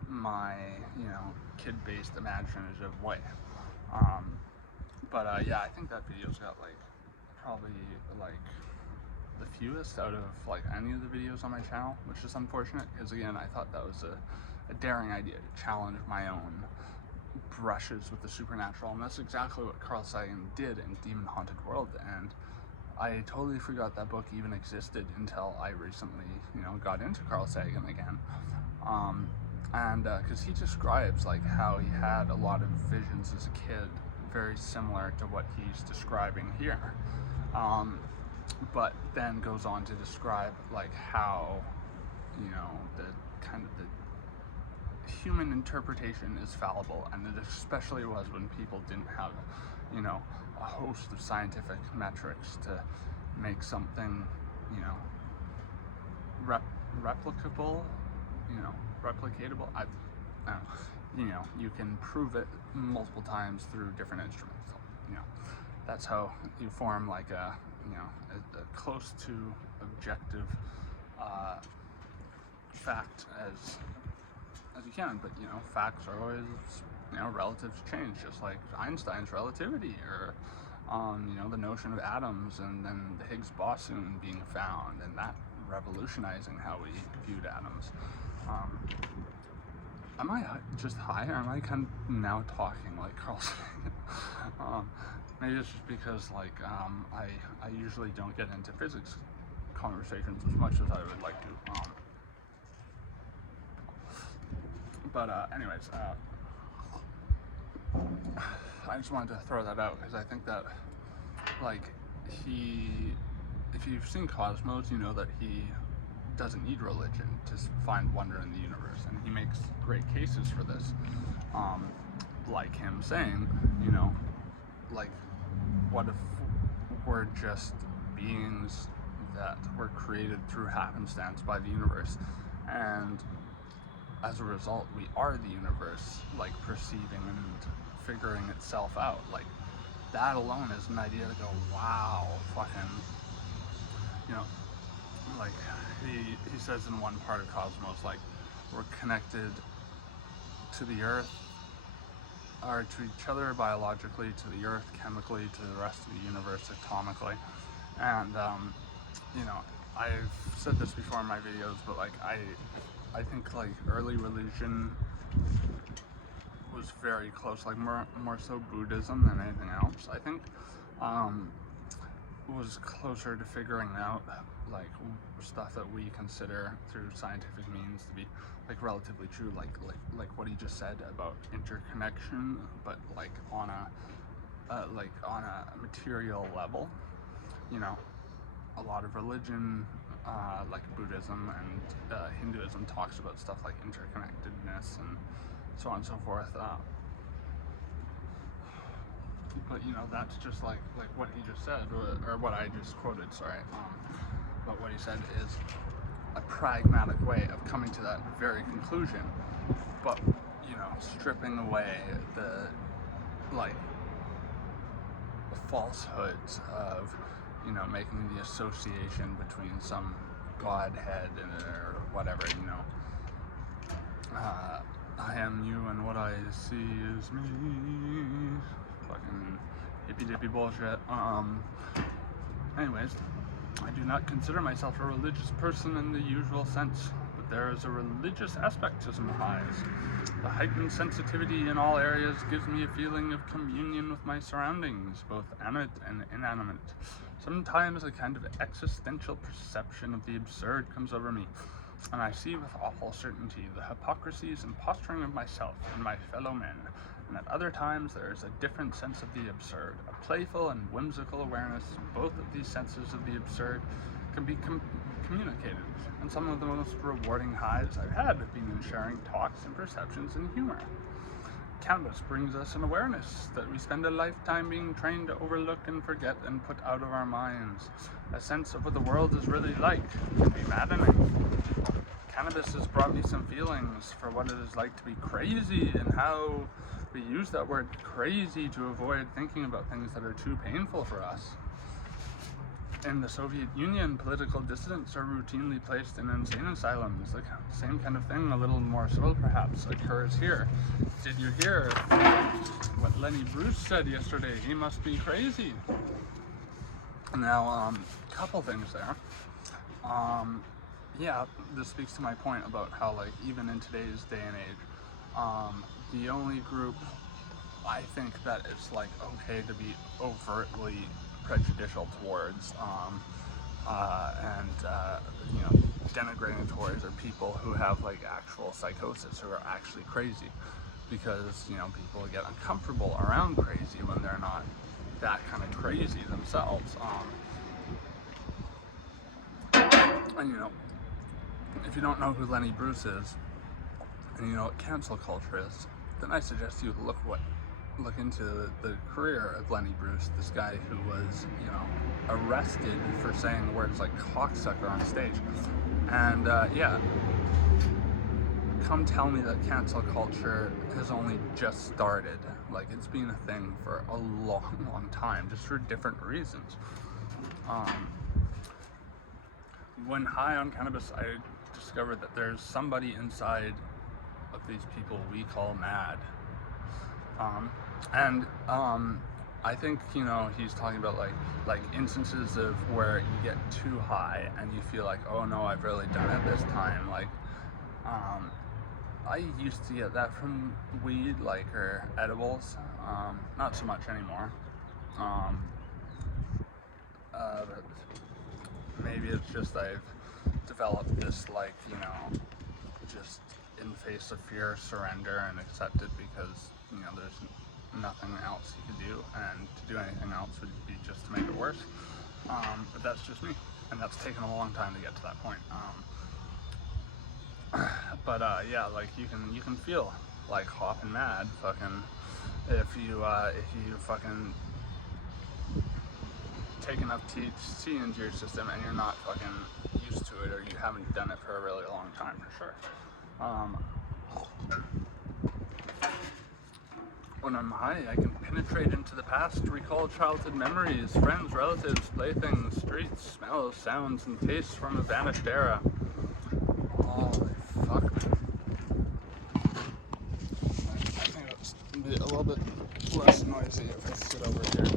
my, you know, kid-based imaginative way. Yeah, I think that video's got like probably like the fewest out of like any of the videos on my channel, which is unfortunate because again, I thought that was a daring idea to challenge my own brushes with the supernatural, and that's exactly what Carl Sagan did in Demon Haunted World. And I totally forgot that book even existed until I recently, you know, got into Carl Sagan again. Because he describes like how he had a lot of visions as a kid, very similar to what he's describing here. But then goes on to describe like how, you know, the kind of the human interpretation is fallible, and it especially was when people didn't have, you know, a host of scientific metrics to make something, you know, replicable, you know, replicatable. I don't know. You know, you can prove it multiple times through different instruments. You know, that's how you form like a, you know, a close to objective fact as you can. But you know, facts are always, you know, relative to change, just like Einstein's relativity, or you know, the notion of atoms, and then the Higgs boson being found, and that revolutionizing how we viewed atoms. Am I just high, or am I kind of now talking like Carl Sagan? Maybe it's just because like I usually don't get into physics conversations as much as I would like to. Anyways, I just wanted to throw that out because I think that, like, if you've seen Cosmos, you know that he doesn't need religion to find wonder in the universe, and he makes great cases for this. Like him saying, you know, like, what if we're just beings that were created through happenstance by the universe, and as a result, we are the universe, like, perceiving and figuring itself out. Like, that alone is an idea to go, wow, fucking, you know, like, he says in one part of Cosmos, like, we're connected to the earth, or to each other biologically, to the earth chemically, to the rest of the universe atomically. And, you know, I've said this before in my videos, but like, I think like early religion was very close, like more so Buddhism than anything else, I think, was closer to figuring out like stuff that we consider through scientific means to be like relatively true, like what he just said about interconnection, but like on a material level. You know, a lot of religion, like Buddhism and Hinduism, talks about stuff like interconnectedness and so on and so forth. But you know, that's just like what he just said, or what I just quoted. Sorry. But what he said is a pragmatic way of coming to that very conclusion. But you know, stripping away the falsehoods of, you know, making the association between some godhead or whatever, you know. I am you and what I see is me. Fucking hippy-dippy bullshit. Anyways, I do not consider myself a religious person in the usual sense, but there is a religious aspect to some highs. The heightened sensitivity in all areas gives me a feeling of communion with my surroundings, both animate and inanimate. Sometimes a kind of existential perception of the absurd comes over me, and I see with awful certainty the hypocrisies and posturing of myself and my fellow men. And at other times there is a different sense of the absurd, a playful and whimsical awareness. Both of these senses of the absurd can be communicated, and some of the most rewarding highs I've had have been in sharing talks and perceptions and humor. Cannabis brings us an awareness that we spend a lifetime being trained to overlook and forget and put out of our minds. A sense of what the world is really like can be maddening. Cannabis has brought me some feelings for what it is like to be crazy, and how we use that word crazy to avoid thinking about things that are too painful for us. In the Soviet Union, political dissidents are routinely placed in insane asylums. The same kind of thing, a little more subtle perhaps, occurs here. Did you hear what Lenny Bruce said yesterday? He must be crazy. Now, couple things there. Yeah, this speaks to my point about how, like, even in today's day and age, the only group I think that it's like okay to be overtly prejudicial towards you know, denigrating towards are people who have like actual psychosis, who are actually crazy, because, you know, people get uncomfortable around crazy when they're not that kind of crazy themselves. And you know, if you don't know who Lenny Bruce is, and you know what cancel culture is, then I suggest you look into the career of Lenny Bruce, this guy who was, you know, arrested for saying words like cocksucker on stage. And yeah, come tell me that cancel culture has only just started. Like, it's been a thing for a long time, just for different reasons. When high on cannabis, I discovered that there's somebody inside of these people we call mad. I think, you know, he's talking about like instances of where you get too high and you feel like, oh no, I've really done it this time. Like, I used to get that from weed, like, or edibles. Not so much anymore. But maybe it's just I've developed this, like, you know, just in the face of fear, surrender and accept it, because, you know, there's nothing else you can do, and to do anything else would be just to make it worse. But that's just me, and that's taken a long time to get to that point. Yeah, like, you can feel like hopping mad, fucking, if you fucking take enough THC into your system and you're not fucking used to it, or you haven't done it for a really long time, for sure. When I'm high, I can penetrate into the past, recall childhood memories, friends, relatives, playthings, streets, smells, sounds, and tastes from a vanished era. Holy fuck. I think it'll be a little bit less noisy if I sit over here.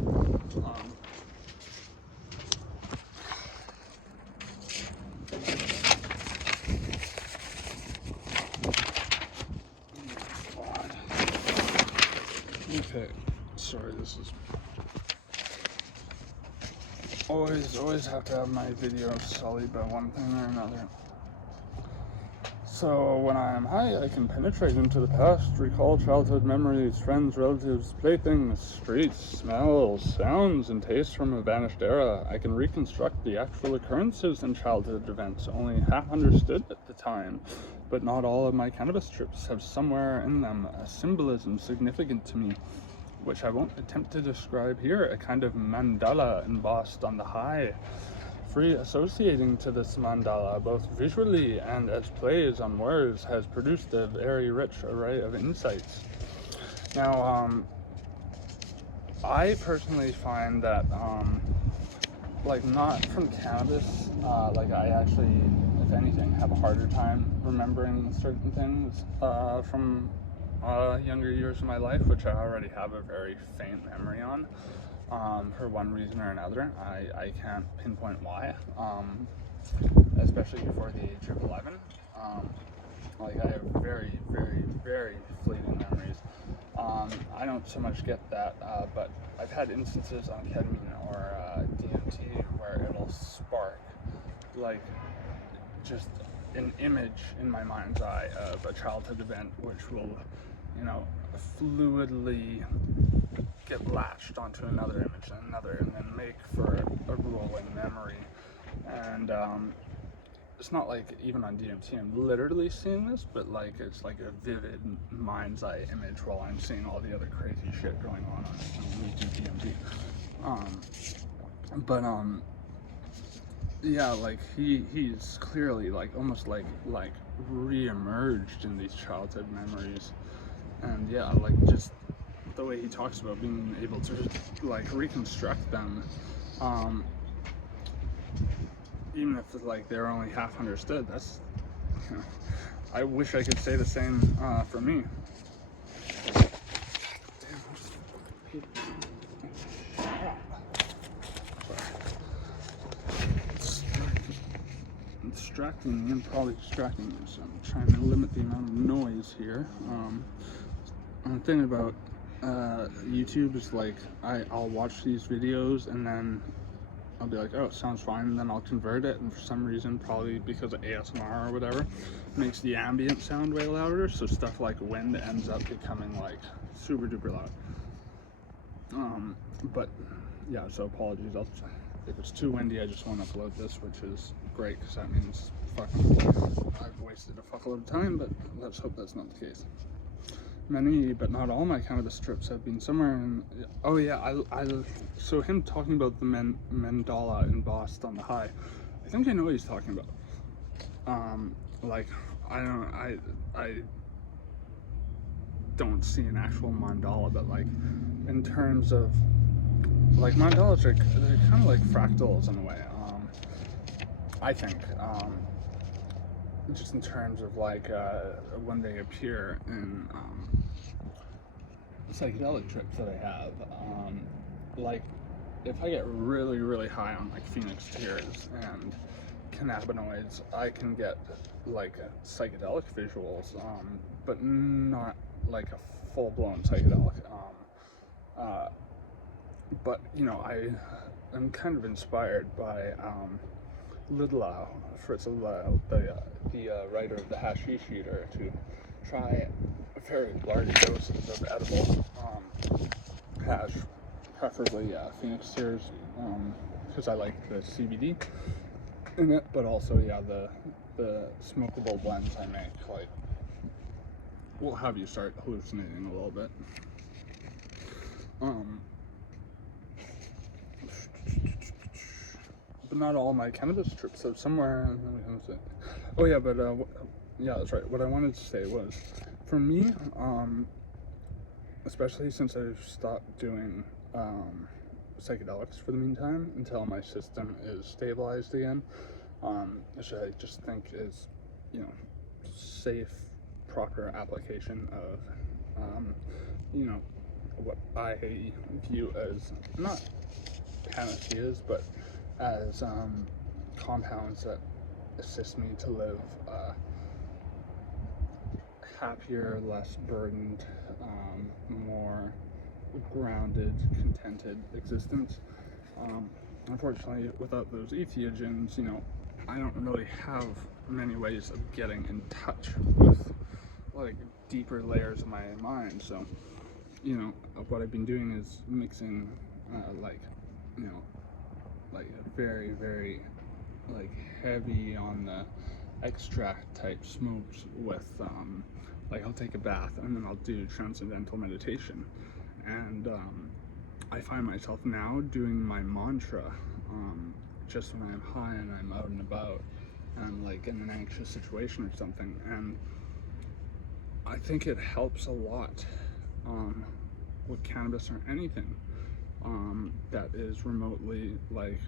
Okay, sorry, this is always have to have my video sullied by one thing or another. So when I am high, I can penetrate into the past, recall childhood memories, friends, relatives, playthings, streets, smells, sounds, and tastes from a vanished era. I can reconstruct the actual occurrences and childhood events only half understood at the time, but not all of my cannabis trips have somewhere in them a symbolism significant to me, which I won't attempt to describe here, a kind of mandala embossed on the high. Free associating to this mandala, both visually and as plays on words, has produced a very rich array of insights. Now, I personally find that, like, not from cannabis, like, I actually, if anything, have a harder time remembering certain things from younger years of my life, which I already have a very faint memory on. For one reason or another. I can't pinpoint why, especially before the age of 11. Like I have very, very, very fleeting memories. I don't so much get that, but I've had instances on ketamine or DMT where it'll spark like just an image in my mind's eye of a childhood event, which will, you know, fluidly get latched onto another image and another, and then make for a rolling memory. And it's not like even on DMT I'm literally seeing this, but like it's like a vivid mind's eye image while I'm seeing all the other crazy shit going on when we do DMT. Yeah, like he's clearly like almost like re-emerged in these childhood memories, and yeah, like just the way he talks about being able to like reconstruct them, even if like they're only half understood. That's, you know, I wish I could say the same for me. Distracting me and probably distracting me, so I'm trying to limit the amount of noise here. I'm thinking about YouTube is like I'll watch these videos and then I'll be like, oh, it sounds fine, and then I'll convert it, and for some reason, probably because of ASMR or whatever, makes the ambient sound way louder, so stuff like wind ends up becoming like super duper loud. But yeah, so apologies. If it's too windy, I just won't upload this, which is great because that means I've wasted a fuckload of time, but let's hope that's not the case. Many, but not all, my cannabis trips have been somewhere in. Oh yeah, so him talking about the mandala embossed on the high, I think I know what he's talking about. Like I don't see an actual mandala, but like in terms of like mandalas they're kind of like fractals in a way. I think just in terms of like when they appear in psychedelic trips that I have, like if I get really, really high on like phoenix tears and cannabinoids, I can get like psychedelic visuals, but not like a full-blown psychedelic. But you know, I'm kind of inspired by Fritz Lidlau, the writer of the Hashish Eater, to try very large doses of edible hash, preferably phoenix tears, because I like the CBD in it, but also the smokable blends I make like will have you start hallucinating a little bit. But not all my cannabis trips. So somewhere, oh yeah, but yeah, that's right. What I wanted to say was, for me, especially since I've stopped doing psychedelics for the meantime until my system is stabilized again, which I just think is, you know, safe, proper application of, you know, what I view as not panaceas, but as compounds that assist me to live happier, less burdened, more grounded, contented existence. Unfortunately, without those entheogens, you know, I don't really have many ways of getting in touch with like deeper layers of my mind. So, you know, what I've been doing is mixing like, you know, like very, very like heavy on the extract type smokes with like I'll take a bath and then I'll do transcendental meditation, and I find myself now doing my mantra just when I'm high and I'm out and about and like in an anxious situation or something, and I think it helps a lot with cannabis or anything that is remotely like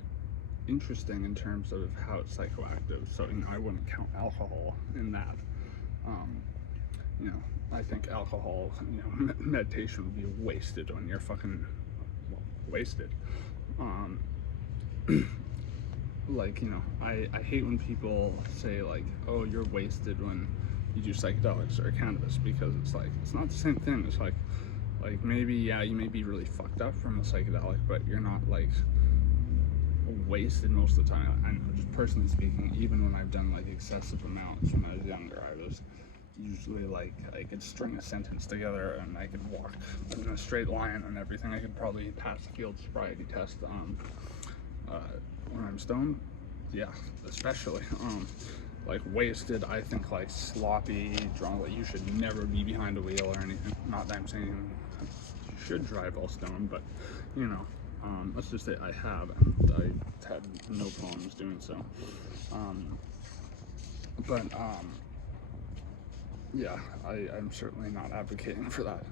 interesting in terms of how it's psychoactive. So, you know, I wouldn't count alcohol in that. You know, I think alcohol, you know, meditation would be wasted when you're fucking wasted. like, you know, I hate when people say like, oh, you're wasted when you do psychedelics or cannabis, because it's like, it's not the same thing. It's like maybe, yeah, you may be really fucked up from a psychedelic, but you're not like wasted most of the time. I know, just personally speaking, even when I've done like excessive amounts when I was younger, I was usually like, I could string a sentence together and I could walk in a straight line and everything. I could probably pass the field sobriety test when I'm stoned. Yeah, especially. Like wasted, I think like sloppy, drunk, like you should never be behind a wheel or anything. Not that I'm saying you should drive while stoned, but you know, let's just say I have, and I had no problems doing so. Yeah, I'm certainly not advocating for that.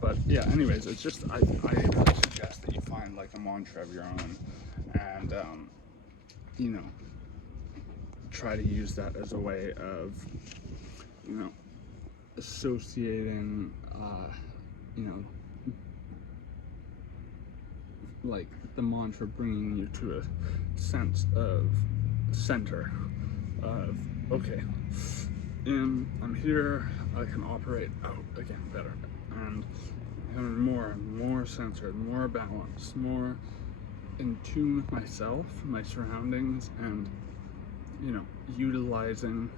But yeah, anyways, it's just, I really suggest that you find like a mantra of your own, and you know, try to use that as a way of, you know, associating, you know, like the mantra bringing you to a sense of center, of, okay, I'm here, I can operate out again better, and more and more centered, more balanced, more in tune with myself, my surroundings, and, you know, utilizing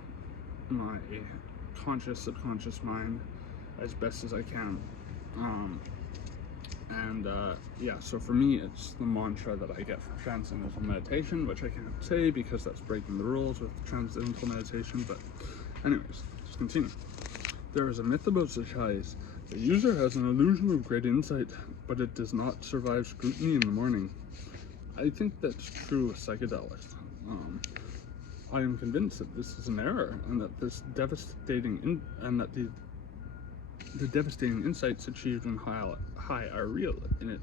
my conscious, subconscious mind as best as I can. Yeah, so for me, it's the mantra that I get from transcendental meditation, which I can't say because that's breaking the rules with transcendental meditation, but anyways, just continue. There is a myth about such highs. The user has an illusion of great insight, but it does not survive scrutiny in the morning. I think that's true with psychedelics. I am convinced that this is an error, and that this devastating the devastating insights achieved when high are real in it.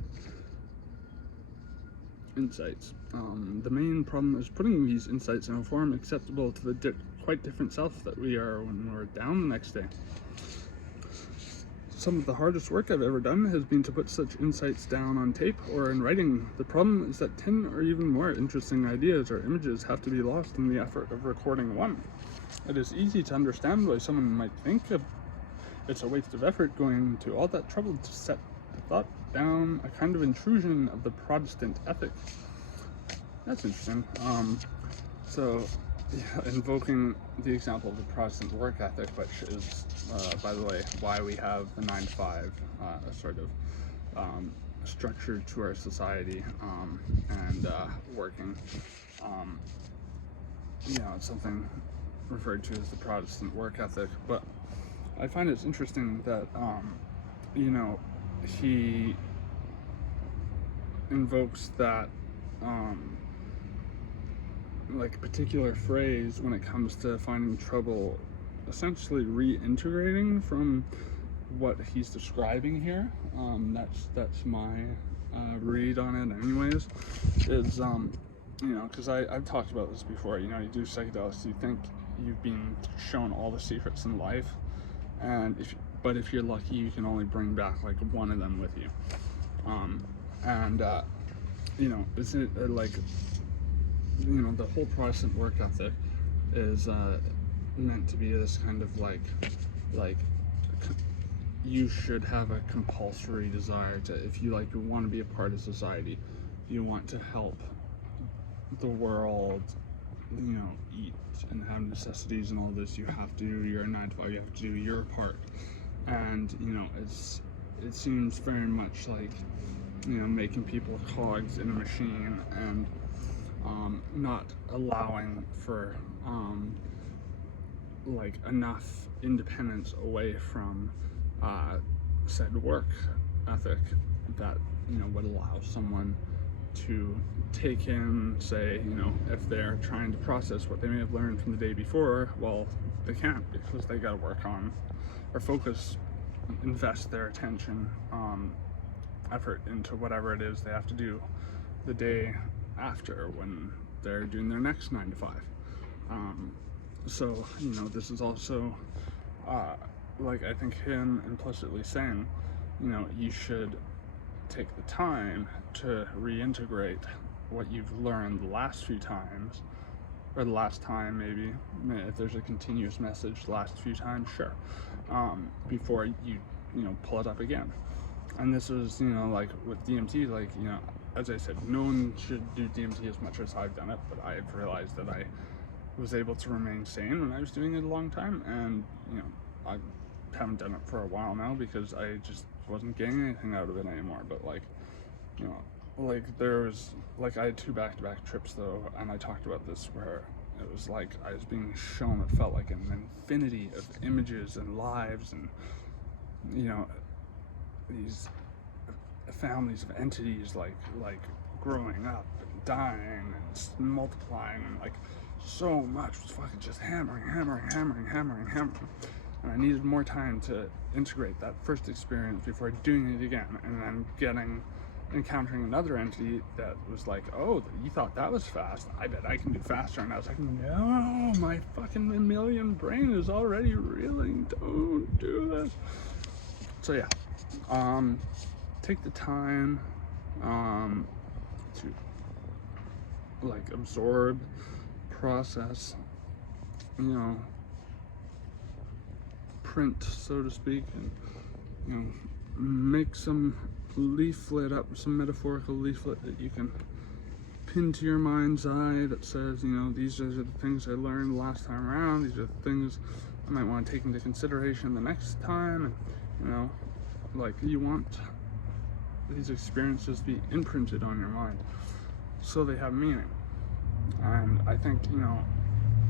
Insights. The main problem is putting these insights in a form acceptable to the quite different self that we are when we're down the next day. Some of the hardest work I've ever done has been to put such insights down on tape or in writing. The problem is that 10 or even more interesting ideas or images have to be lost in the effort of recording one. It is easy to understand why someone might think it's a waste of effort going to all that trouble to set the thought down, a kind of intrusion of the Protestant ethic. That's interesting. So, yeah, invoking the example of the Protestant work ethic, which is, by the way, why we have the 9 to 5 sort of structure to our society, and working. You know, it's something referred to as the Protestant work ethic, but I find it's interesting that, you know, he invokes that, like particular phrase when it comes to finding trouble, essentially reintegrating from what he's describing here. That's my read on it anyways, is, you know, because I've talked about this before, you know, you do psychedelics, you think you've been shown all the secrets in life, and if you're lucky, you can only bring back like one of them with you. You know, is it like, you know, the whole Protestant work ethic is meant to be this kind of like you should have a compulsory desire to, if you like, you want to be a part of society, you want to help the world, you know, eat and have necessities and all this, you have to do your 9 to 5, you have to do your part. And, you know, it seems very much like, you know, making people cogs in a machine, and not allowing for like enough independence away from said work ethic that, you know, would allow someone to take in, say, you know, if they're trying to process what they may have learned from the day before, well, they can't, because they got to work on or focus, invest their attention, effort into whatever it is they have to do the day after when they're doing their next 9 to 5. So, you know, this is also like, I think him implicitly saying, you know, you should take the time to reintegrate what you've learned the last few times, or the last time maybe, if there's a continuous message the last few times, sure, before you pull it up again. And this was, like with DMT, like, as I said, no one should do DMT as much as I've done it, but I've realized that I was able to remain sane when I was doing it a long time, and I haven't done it for a while now because I just wasn't getting anything out of it anymore. But like there was, like, I had 2 back-to-back trips though, and I talked about this, where it was like I was being shown, it felt like an infinity of images and lives, and these families of entities like growing up and dying and multiplying, and like so much was fucking just hammering. And I needed more time to integrate that first experience before doing it again, and then encountering another entity that was like, oh, you thought that was fast, I bet I can do faster. And I was like, no, my fucking mammalian brain is already reeling, don't do this. So yeah, take the time to like absorb, process, print, so to speak, and make some leaflet up, some metaphorical leaflet that you can pin to your mind's eye that says, these are the things I learned last time around, these are the things I might want to take into consideration the next time. And like, you want these experiences to be imprinted on your mind so they have meaning. And I think,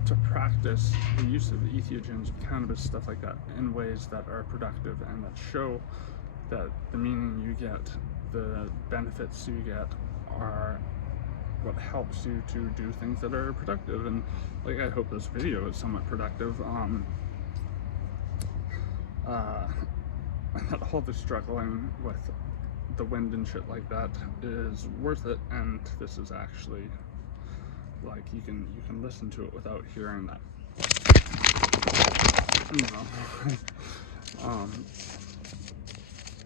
to practice the use of entheogens, cannabis, stuff like that, in ways that are productive and that show that the meaning you get, the benefits you get, are what helps you to do things that are productive. And like, I hope this video is somewhat productive. That all the struggling with the wind and shit like that is worth it, and this is actually, like, you can listen to it without hearing that,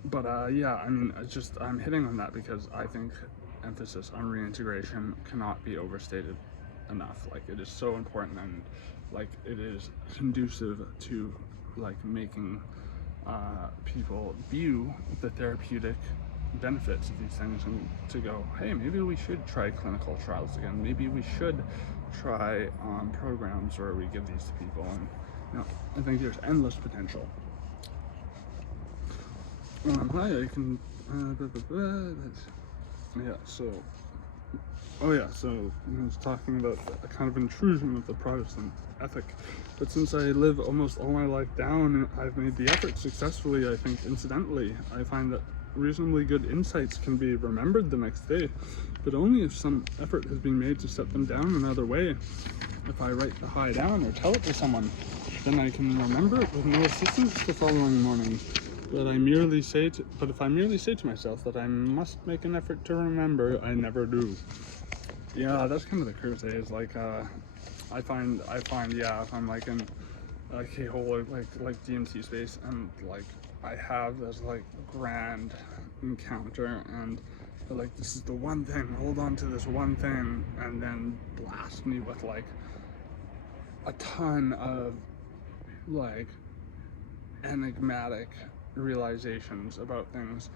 but yeah, I mean, I'm hitting on that because I think emphasis on reintegration cannot be overstated enough. Like, it is so important, and like, it is conducive to like making people view the therapeutic benefits of these things, and to go, hey, maybe we should try clinical trials again, maybe we should try programs where we give these to people. And I think there's endless potential. Hi, I can yeah, so I was talking about a kind of intrusion of the Protestant ethic, but since I live almost all my life down, I've made the effort successfully. I think incidentally, I find that reasonably good insights can be remembered the next day, but only if some effort has been made to set them down another way. If I write the high down or tell it to someone, then I can remember it with no assistance the following morning. But if I merely say to myself that I must make an effort to remember, I never do. Yeah, that's kind of the crusade. Is like, I find, yeah, if I'm like in a K-hole, like DMT space, and like I have this like grand encounter, and like, this is the one thing, hold on to this one thing, and then blast me with like a ton of like enigmatic realizations about things.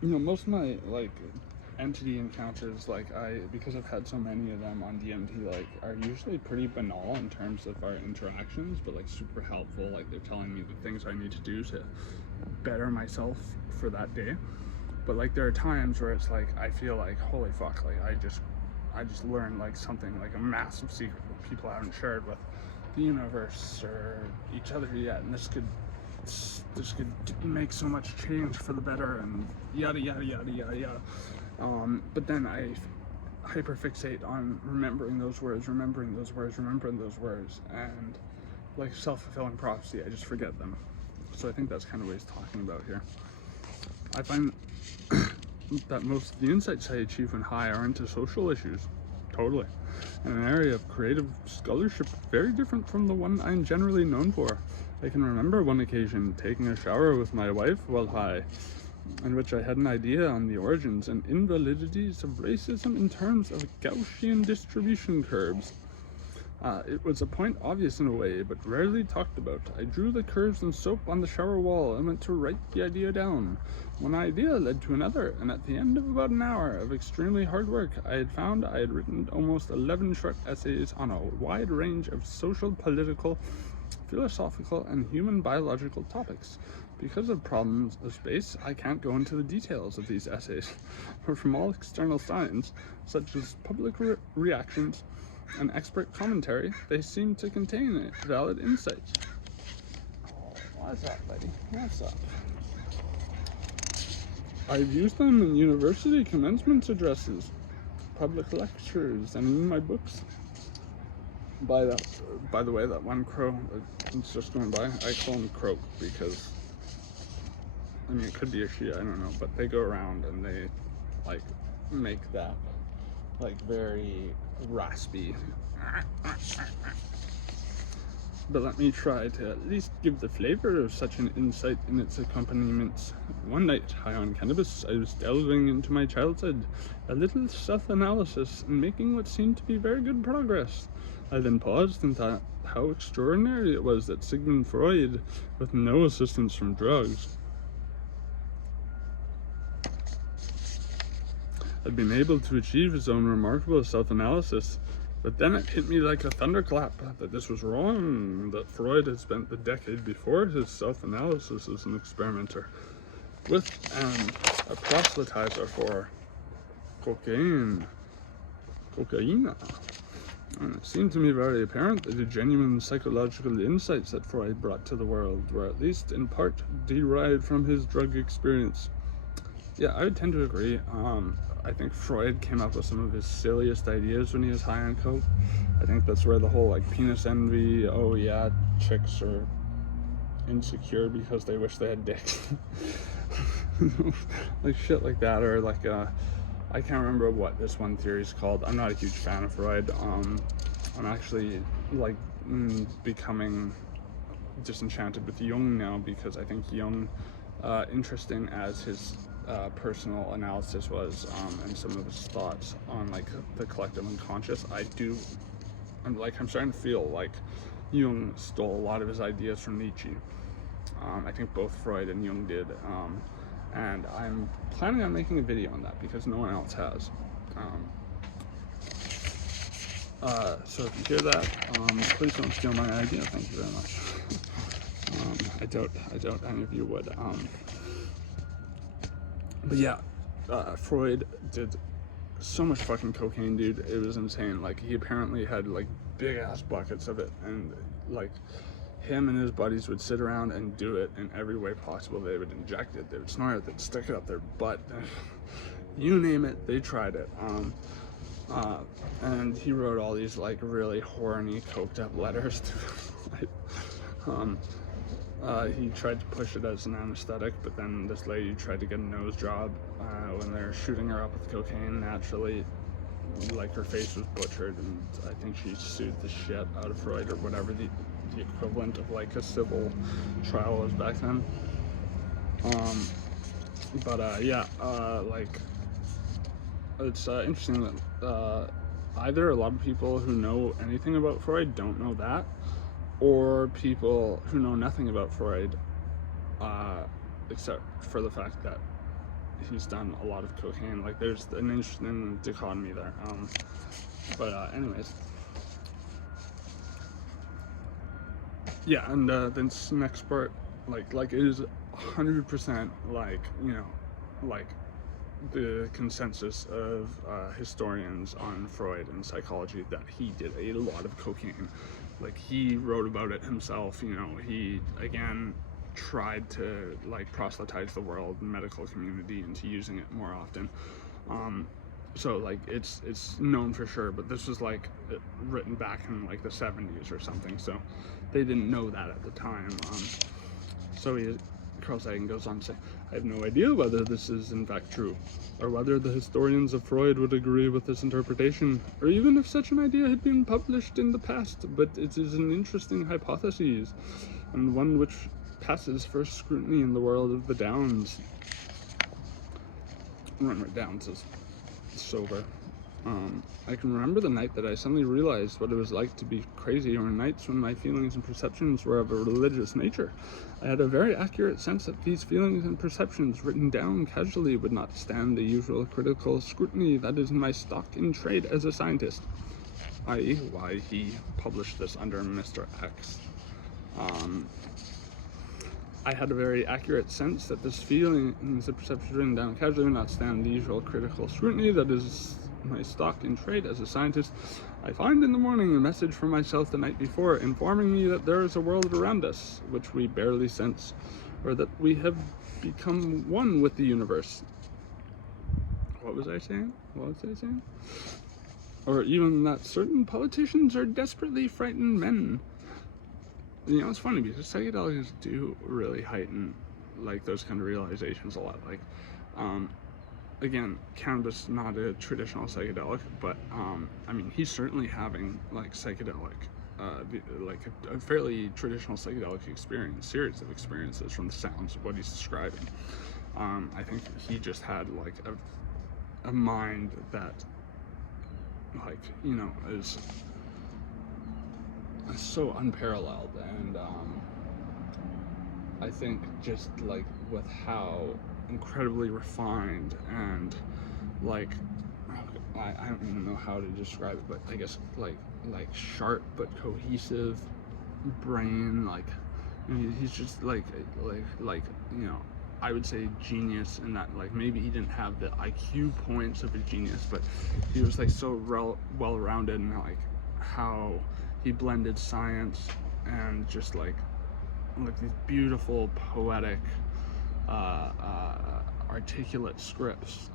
Most of my like entity encounters, like, because I've had so many of them on DMT, like, are usually pretty banal in terms of our interactions, but like super helpful. Like, they're telling me the things I need to do to better myself for that day. But like, there are times where it's like, I feel like, holy fuck, like I just learned like something, like a massive secret that people haven't shared with the universe or each other yet, and this could make so much change for the better, and yada yada yada yada yada. But then I hyperfixate on remembering those words, and like self-fulfilling prophecy, I just forget them. So I think that's kind of what he's talking about here. I find that most of the insights I achieve when high are into social issues, totally, and an area of creative scholarship very different from the one I'm generally known for. I can remember one occasion taking a shower with my wife while high, in which I had an idea on the origins and invalidities of racism in terms of Gaussian distribution curves. It was a point obvious in a way, but rarely talked about. I drew the curves in soap on the shower wall and went to write the idea down. One idea led to another, and at the end of about an hour of extremely hard work, I had found I had written almost 11 short essays on a wide range of social, political, philosophical, and human biological topics. Because of problems of space, I can't go into the details of these essays, but from all external signs, such as public reactions, and expert commentary, they seem to contain valid insights. Oh, what's up, buddy? What's up? I've used them in university commencement addresses, public lectures, and in my books. By the way, that one crow that's just going by, I call him Croak because, I mean, it could be a she, I don't know, but they go around and they, like, make that, like, very raspy. But let me try to at least give the flavor of such an insight in its accompaniments. One night, high on cannabis, I was delving into my childhood, a little self-analysis, and making what seemed to be very good progress. I then paused and thought how extraordinary it was that Sigmund Freud, with no assistance from drugs, had been able to achieve his own remarkable self-analysis. But then it hit me like a thunderclap that this was wrong, that Freud had spent the decade before his self-analysis as an experimenter with and a proselytizer for cocaine. And it seemed to me very apparent that the genuine psychological insights that Freud brought to the world were at least in part derived from his drug experience. Yeah, I would tend to agree. I think Freud came up with some of his silliest ideas when he was high on coke. I think that's where the whole like penis envy, oh yeah, chicks are insecure because they wish they had dicks. Like shit like that, or like I can't remember what this one theory is called. I'm not a huge fan of Freud. I'm actually like becoming disenchanted with Jung now, because I think Jung, interesting as his personal analysis was, and some of his thoughts on like the collective unconscious, I'm starting to feel like Jung stole a lot of his ideas from Nietzsche. I think both Freud and Jung did, and I'm planning on making a video on that because no one else has. So if you hear that, please don't steal my idea. Thank you very much. I doubt any of you would. But yeah, Freud did so much fucking cocaine, dude. It was insane. Like, he apparently had like big ass buckets of it, and like him and his buddies would sit around and do it in every way possible. They would inject it, they would snort it, they'd stick it up their butt. You name it, they tried it. And he wrote all these like really horny, coked up letters to he tried to push it as an anesthetic, but then this lady tried to get a nose job when they're shooting her up with cocaine. Naturally, like, her face was butchered, and I think she sued the shit out of Freud, or whatever the equivalent of like a civil trial was back then. Like, it's interesting that either a lot of people who know anything about Freud don't know that, or people who know nothing about Freud, except for the fact that he's done a lot of cocaine. Like, there's an interesting dichotomy there. Anyways. Yeah, and this next part, like it is 100% like, you know, like the consensus of historians on Freud and psychology, that he did a lot of cocaine. Like, he wrote about it himself, you know. He, again, tried to like proselytize the world and medical community into using it more often. So like it's known for sure, but this was like written back in like the 70s or something, so they didn't know that at the time. Carl Sagan goes on to say, I have no idea whether this is in fact true, or whether the historians of Freud would agree with this interpretation, or even if such an idea had been published in the past, but it is an interesting hypothesis, and one which passes for scrutiny in the world of the Downs. run it down to sober. I can remember the night that I suddenly realized what it was like to be crazy, or nights when my feelings and perceptions were of a religious nature. I had a very accurate sense that these feelings and perceptions, written down casually, would not stand the usual critical scrutiny that is my stock in trade as a scientist, i.e. why he published this under Mr. X. I had a very accurate sense that this feeling and the perceptions written down casually would not stand the usual critical scrutiny that is my stock in trade as a scientist. I find in the morning a message from myself the night before, informing me that there is a world around us which we barely sense, or that we have become one with the universe. What was I saying? Or even that certain politicians are desperately frightened men. You know, it's funny because psychedelics do really heighten like those kind of realizations a lot. Like, again, cannabis not a traditional psychedelic, but I mean, he's certainly having like psychedelic, like a fairly traditional psychedelic series of experiences from the sounds of what he's describing. I think he just had like a mind that, like, you know, is so unparalleled, and I think just like with how incredibly refined and like I don't even know how to describe it, but I guess like sharp but cohesive brain, like he's just like you know, I would say genius in that, like, maybe he didn't have the IQ points of a genius, but he was like so well-rounded, and like how he blended science and just like these beautiful poetic articulate scripts,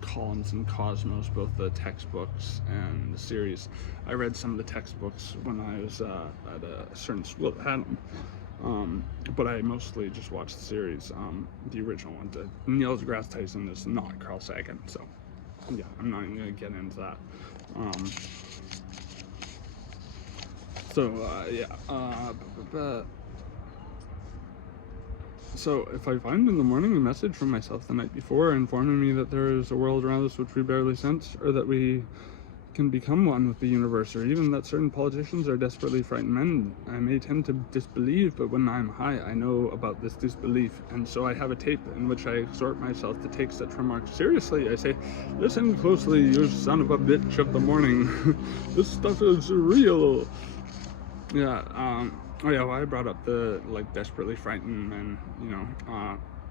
Columns and Cosmos, both the textbooks and the series. I read some of the textbooks when I was at a certain school that had them, but I mostly just watched the series, the original one. Neil deGrasse Tyson is not Carl Sagan, so yeah, I'm not even gonna get into that. So if I find in the morning a message from myself the night before informing me that there is a world around us which we barely sense, or that we can become one with the universe, or even that certain politicians are desperately frightened men, I may tend to disbelieve, but when I'm high, I know about this disbelief, and so I have a tape in which I exhort myself to take such remarks seriously. I say, listen closely, you son of a bitch of the morning. This stuff is real. Yeah, oh yeah, well, I brought up the, like, desperately frightened men, you know,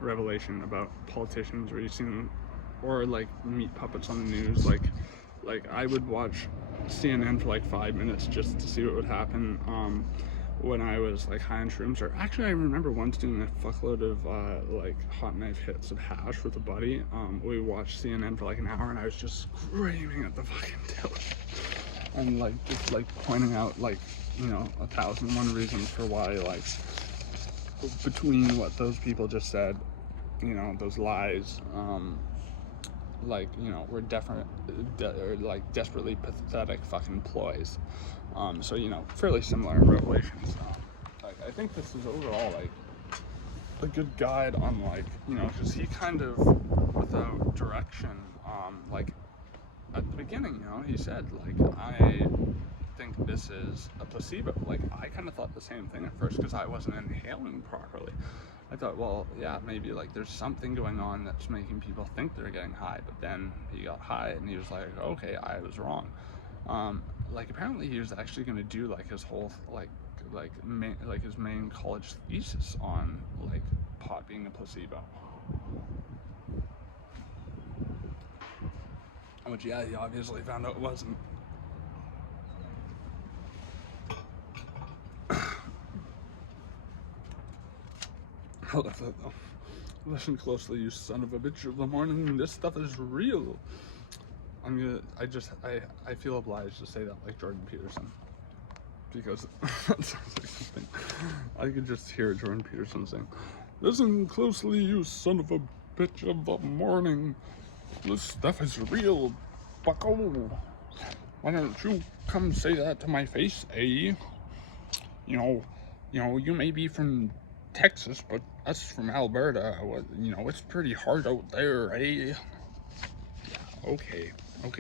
revelation about politicians, where you see them, or, like, meat puppets on the news, like I would watch CNN for, like, 5 minutes just to see what would happen, when I was, like, high on shrooms, or actually, I remember once doing a fuckload of, like, hot knife hits of hash with a buddy. We watched CNN for, like, an hour, and I was just screaming at the fucking television, and, like, just, like, pointing out, like, you know, 1,001 reasons for why, like, between what those people just said, you know, those lies, like, you know, were like desperately pathetic fucking ploys. So, you know, fairly similar revelations. Like, I think this is overall, like, a good guide on, like, you know, because he kind of, without direction, like, at the beginning, you know, he said, like, I think this is a placebo. Like, I kind of thought the same thing at first, because I wasn't inhaling properly. I thought, well, yeah, maybe, like, there's something going on that's making people think they're getting high, but then he got high, and he was like, okay, I was wrong. Like, apparently he was actually going to do, like, his whole, his main college thesis on, like, pot being a placebo. Which, yeah, he obviously found out it wasn't. I love that, though. Listen closely, you son of a bitch of the morning. This stuff is real. I feel obliged to say that like Jordan Peterson, because that sounds like something I could just hear Jordan Peterson saying. Listen closely, you son of a bitch of the morning. This stuff is real, bucko. Why don't you come say that to my face, eh? You know, you may be from Texas, but us from Alberta, you know, it's pretty hard out there, eh? Yeah, okay,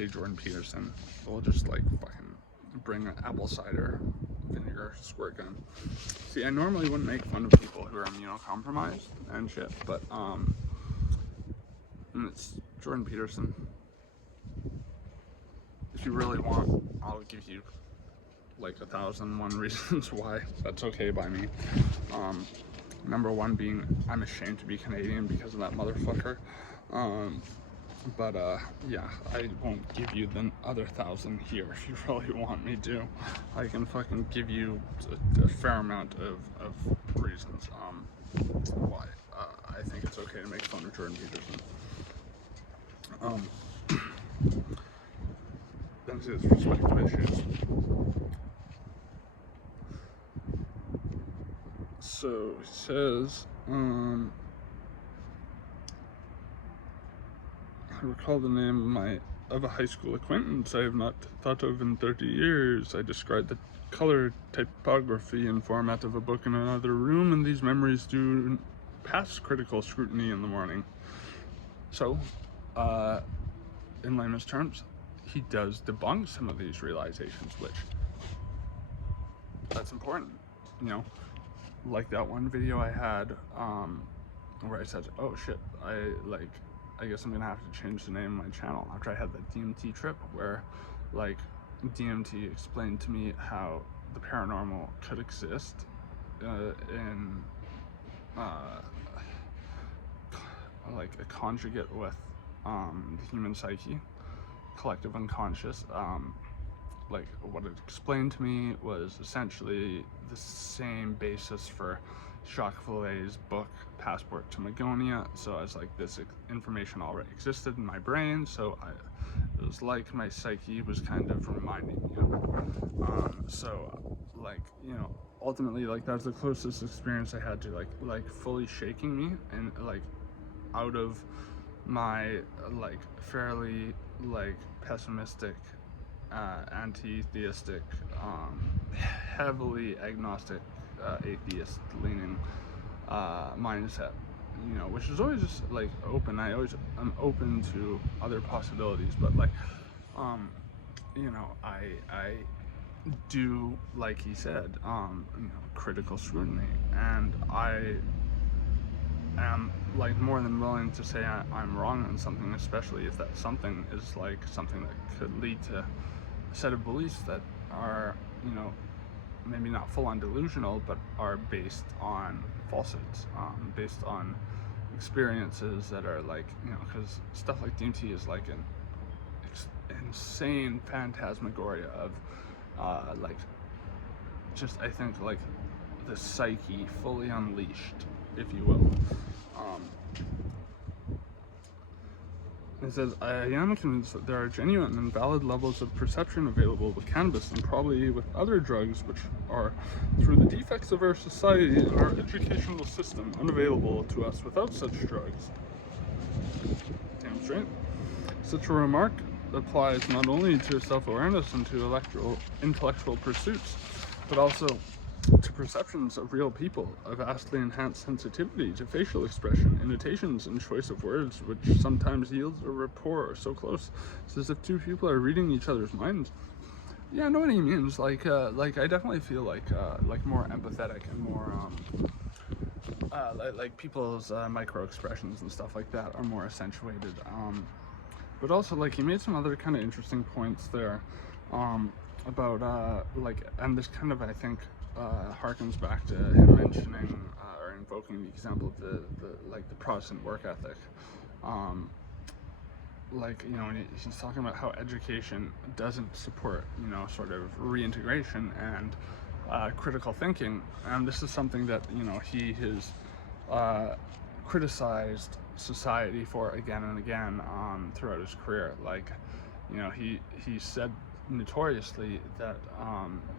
Jordan Peterson. We'll just like fucking bring an apple cider vinegar squirt gun. See, I normally wouldn't make fun of people who are immunocompromised and shit, but it's Jordan Peterson. If you really want, I'll give you like 1,001 reasons why. That's okay by me. Number one being I'm ashamed to be Canadian because of that motherfucker. But yeah, I won't give you the other 1,000 here if you really want me to. I can fucking give you a fair amount of reasons why I think it's okay to make fun of Jordan Peterson. Then his perspective issues. So he says, I recall the name of a high school acquaintance I have not thought of in 30 years. I described the color, typography, and format of a book in another room, and these memories do pass critical scrutiny in the morning. So, in layman's terms, he does debunk some of these realizations, which, that's important, you know? Like that one video I had, where I said, oh shit, I guess I'm gonna have to change the name of my channel after I had that DMT trip where like DMT explained to me how the paranormal could exist in like a conjugate with the human psyche, collective unconscious. Like what it explained to me was essentially the same basis for Jacques Vallée's book Passport to Magonia. So I was like, this information already existed in my brain, so it was like my psyche was kind of reminding me of it. So like, you know, ultimately like that's the closest experience I had to like fully shaking me and like out of my like fairly like pessimistic, anti-theistic, heavily agnostic, atheist leaning mindset, you know, which is always just like open. I'm open to other possibilities, but like you know, I do, like he said, you know, critical scrutiny, and I am like more than willing to say I'm wrong on something, especially if that something is like something that could lead to a set of beliefs that are, you know, maybe not full-on delusional, but are based on falsehoods, based on experiences that are like, you know, because stuff like DMT is like an insane phantasmagoria of like just, I think, like the psyche fully unleashed, if you will. It says, I am convinced that there are genuine and valid levels of perception available with cannabis and probably with other drugs which are, through the defects of our society and our educational system, unavailable to us without such drugs. Damn straight. Such a remark applies not only to self-awareness and to intellectual pursuits, but also to perceptions of real people, a vastly enhanced sensitivity to facial expression, intonations, and choice of words, which sometimes yields a rapport so close, it's as if two people are reading each other's minds. Yeah, I know what he means. Like I definitely feel like more empathetic and more like people's micro expressions and stuff like that are more accentuated. But also, like, he made some other kind of interesting points there about like, and this kind of, I think, harkens back to him mentioning or invoking the example of the Protestant work ethic. Like, you know, he's talking about how education doesn't support, you know, sort of reintegration and critical thinking, and this is something that, you know, he has criticized society for again and again throughout his career. Like, you know, he said notoriously that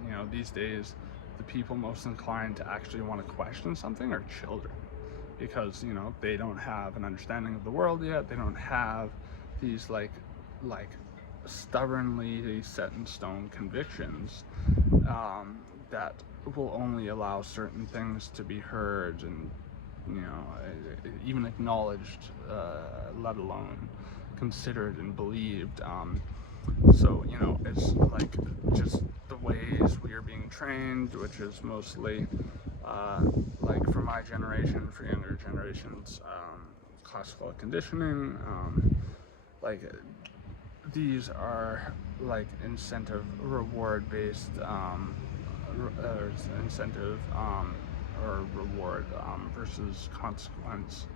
you know, these days the people most inclined to actually want to question something are children, because, you know, they don't have an understanding of the world yet. They don't have these like stubbornly set in stone convictions that will only allow certain things to be heard and, you know, even acknowledged, let alone considered and believed. So, you know, it's like just the ways we are being trained, which is mostly like for my generation, for younger generations, classical conditioning, like these are like incentive reward based, or incentive or reward versus consequence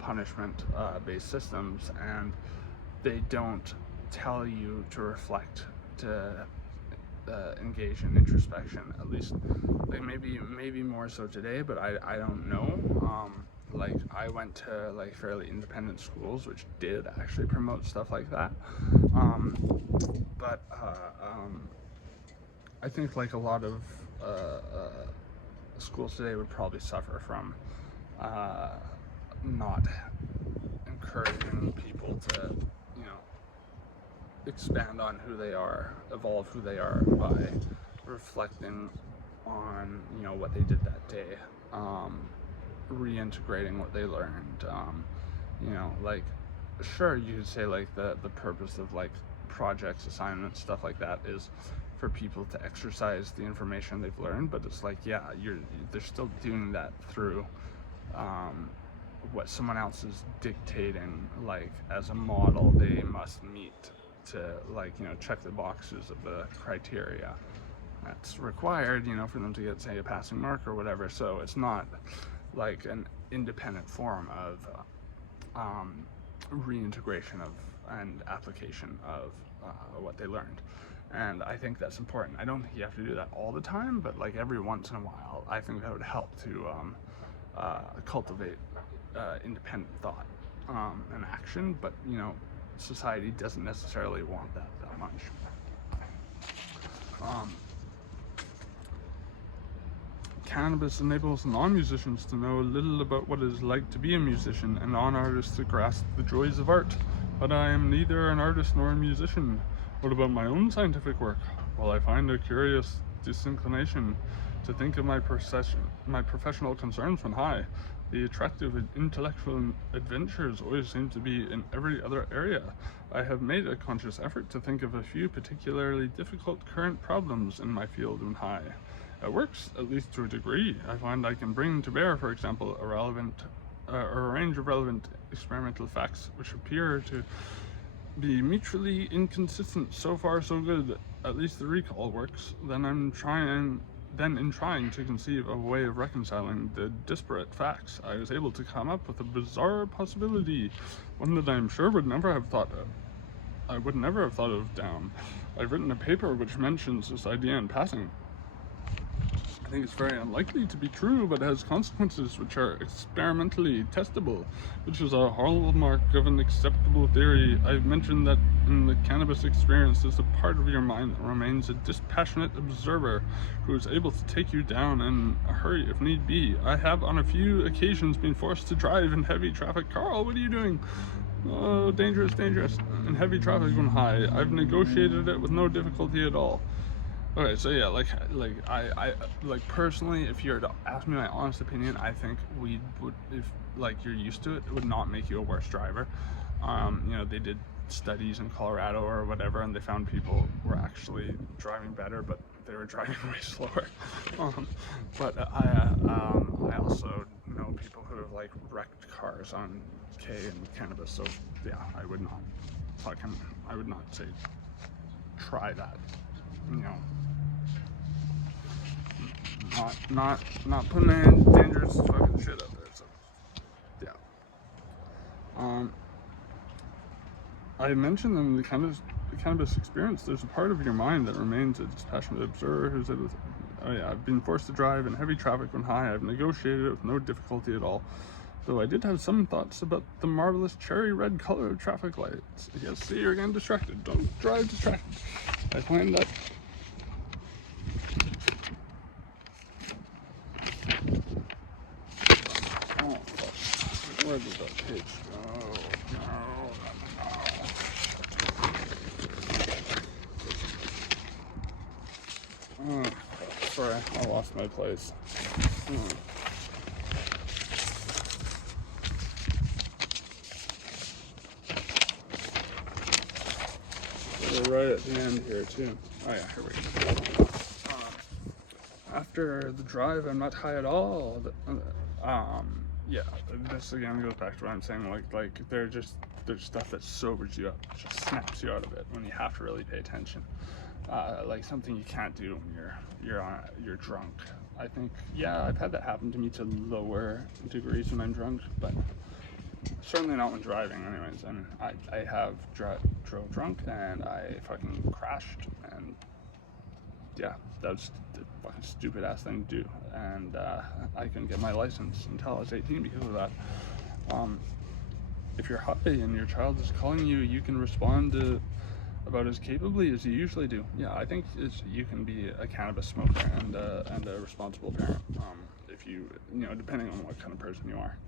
punishment based systems, and they don't tell you to reflect, to engage in introspection. At least, like maybe more so today, but I don't know. Like I went to like fairly independent schools, which did actually promote stuff like that. But I think like a lot of schools today would probably suffer from not encouraging people to, you know, expand on who they are, evolve who they are by reflecting on, you know, what they did that day, reintegrating what they learned. You know, like sure you could say like the purpose of like projects, assignments, stuff like that is for people to exercise the information they've learned, but it's like, yeah, they're still doing that through what someone else is dictating, like as a model they must meet to, like, you know, check the boxes of the criteria that's required, you know, for them to get, say, a passing mark or whatever. So it's not like an independent form of reintegration of and application of what they learned. And I think that's important. I don't think you have to do that all the time, but like every once in a while, I think that would help to cultivate independent thought and action. But, you know, society doesn't necessarily want that much. Cannabis enables non-musicians to know a little about what it is like to be a musician, and non-artists to grasp the joys of art. But I am neither an artist nor a musician. What about my own scientific work? Well, I find a curious disinclination to think of my professional concerns when high. The attractive intellectual adventures always seem to be in every other area. I have made a conscious effort to think of a few particularly difficult current problems in my field when high. It works, at least to a degree. I find I can bring to bear, for example, a range of relevant experimental facts which appear to be mutually inconsistent. So far so good. At least the recall works. Then in trying to conceive a way of reconciling the disparate facts, I was able to come up with a bizarre possibility, one that I am sure I would never have thought of down. I've written a paper which mentions this idea in passing. I think it's very unlikely to be true, but it has consequences which are experimentally testable, which is a hallmark of an acceptable theory. I've mentioned that in the cannabis experience, there's a part of your mind that remains a dispassionate observer who is able to take you down in a hurry if need be. I have on a few occasions been forced to drive in heavy traffic. Carl, what are you doing? Oh, dangerous, in heavy traffic when high. I've negotiated it with no difficulty at all. Okay, so yeah, I personally, if you were to ask me my honest opinion, I think weed would, if like you're used to it, it would not make you a worse driver. You know, they did studies in Colorado or whatever, and they found people were actually driving better, but they were driving way slower. But I also know people who have like wrecked cars on K and cannabis. So yeah, I would not say try that. You know, not putting any dangerous fucking shit out there. So yeah. I mentioned in the cannabis experience, there's a part of your mind that remains a dispassionate observer who's able to, oh yeah, I've been forced to drive in heavy traffic when high. I've negotiated it with no difficulty at all. Though I did have some thoughts about the marvelous cherry red color of traffic lights. Yes, see, you're getting distracted. Don't drive distracted. I find that where did that page go? No. Sorry, I lost my place. We're right at the end here too. Oh yeah, here we go. After the drive, I'm not high at all. Yeah, this again goes back to what I'm saying. Like there's stuff that sobers you up, just snaps you out of it when you have to really pay attention. Like something you can't do when you're drunk. I think, yeah, I've had that happen to me to lower degrees when I'm drunk, but certainly not when driving. Anyways, I mean, I have drove drunk and I fucking crashed, and yeah, that was a fucking stupid ass thing to do, and I couldn't get my license until I was 18 because of that. If you're high and your child is calling you, you can respond to about as capably as you usually do. Yeah, I think you can be a cannabis smoker and a responsible parent, if you know, depending on what kind of person you are.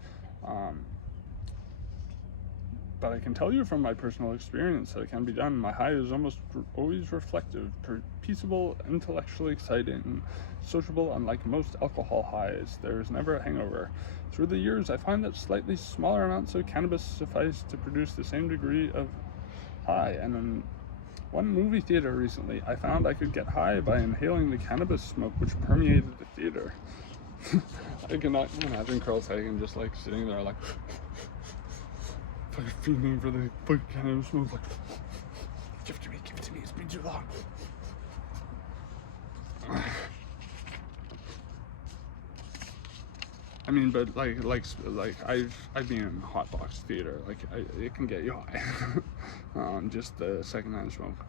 But I can tell you from my personal experience that it can be done. My high is almost always reflective, peaceable, intellectually exciting, sociable. Unlike most alcohol highs, there is never a hangover. Through the years, I find that slightly smaller amounts of cannabis suffice to produce the same degree of high. And in one movie theater recently, I found I could get high by inhaling the cannabis smoke which permeated the theater. I cannot imagine Carl Sagan just like sitting there like fucking fiending for the fucking cannabis smoke, like, give it to me, it's been too long. I mean, but like I've been in hotbox theater, like it can get you high. Just the secondhand smoke.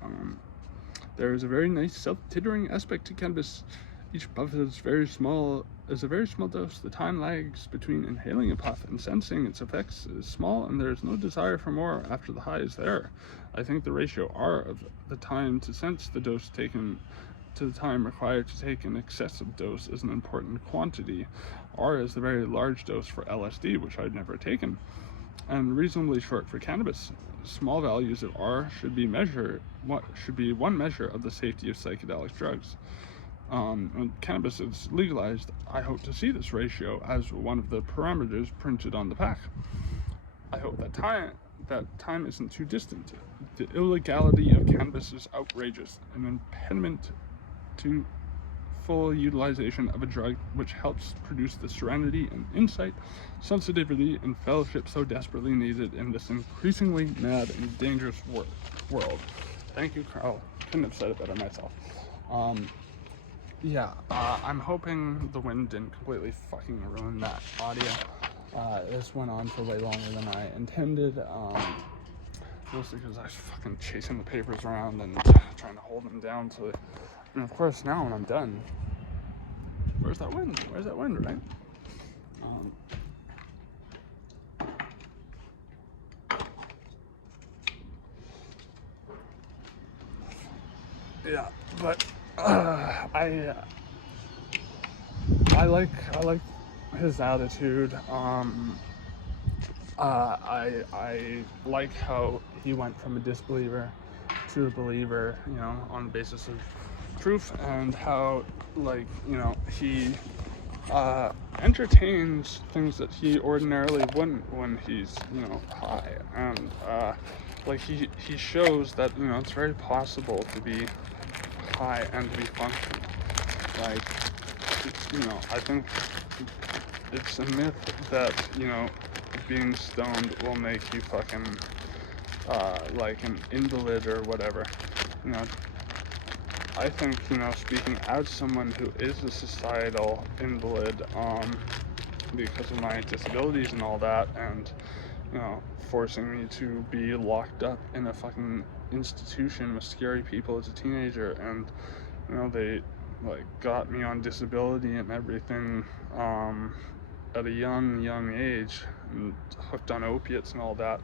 There is a very nice self-tittering aspect to cannabis. Each puff is a very small dose. The time lags between inhaling a puff and sensing its effects is small, and there is no desire for more after the high is there. I think the ratio R of the time to sense the dose taken to the time required to take an excessive dose is an important quantity. R is the very large dose for LSD, which I'd never taken, and reasonably short for cannabis. Small values of R should be one measure of the safety of psychedelic drugs. When cannabis is legalized, I hope to see this ratio as one of the parameters printed on the pack. I hope that time isn't too distant. The illegality of cannabis is outrageous, an impediment to full utilization of a drug which helps produce the serenity and insight, sensitivity, and fellowship so desperately needed in this increasingly mad and dangerous world. Thank you, Carl. Couldn't have said it better myself. I'm hoping the wind didn't completely fucking ruin that audio. This went on for way longer than I intended, mostly because I was fucking chasing the papers around and trying to hold them down. And of course, now when I'm done, where's that wind? Where's that wind, right? Yeah, but I like his attitude. I like how he went from a disbeliever to a believer, you know, on the basis of proof, and how, like, you know, he entertains things that he ordinarily wouldn't when he's, you know, high, and like he shows that, you know, it's very possible to be high and to be functional. Like, you know, I think it's a myth that, you know, being stoned will make you fucking like an invalid or whatever. You know, I think, you know, speaking as someone who is a societal invalid, because of my disabilities and all that, and, you know, forcing me to be locked up in a fucking institution with scary people as a teenager, and, you know, they, like, got me on disability and everything, at a young age, and hooked on opiates and all that.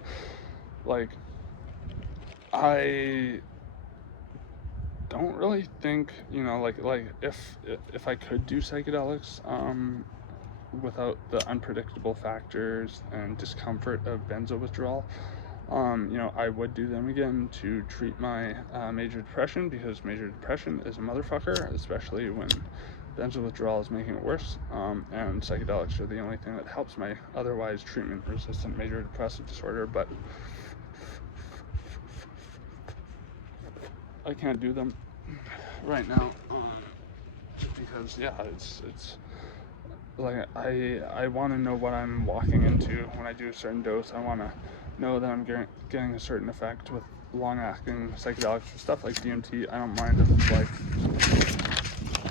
Like, I don't really think, you know, like if I could do psychedelics without the unpredictable factors and discomfort of benzo withdrawal, you know, I would do them again to treat my major depression, because major depression is a motherfucker, especially when benzo withdrawal is making it worse, and psychedelics are the only thing that helps my otherwise treatment-resistant major depressive disorder, but I can't do them right now, just because, yeah, it's like, I want to know what I'm walking into when I do a certain dose. I want to know that I'm getting a certain effect with long-acting psychedelics and stuff like DMT. I don't mind if it's like,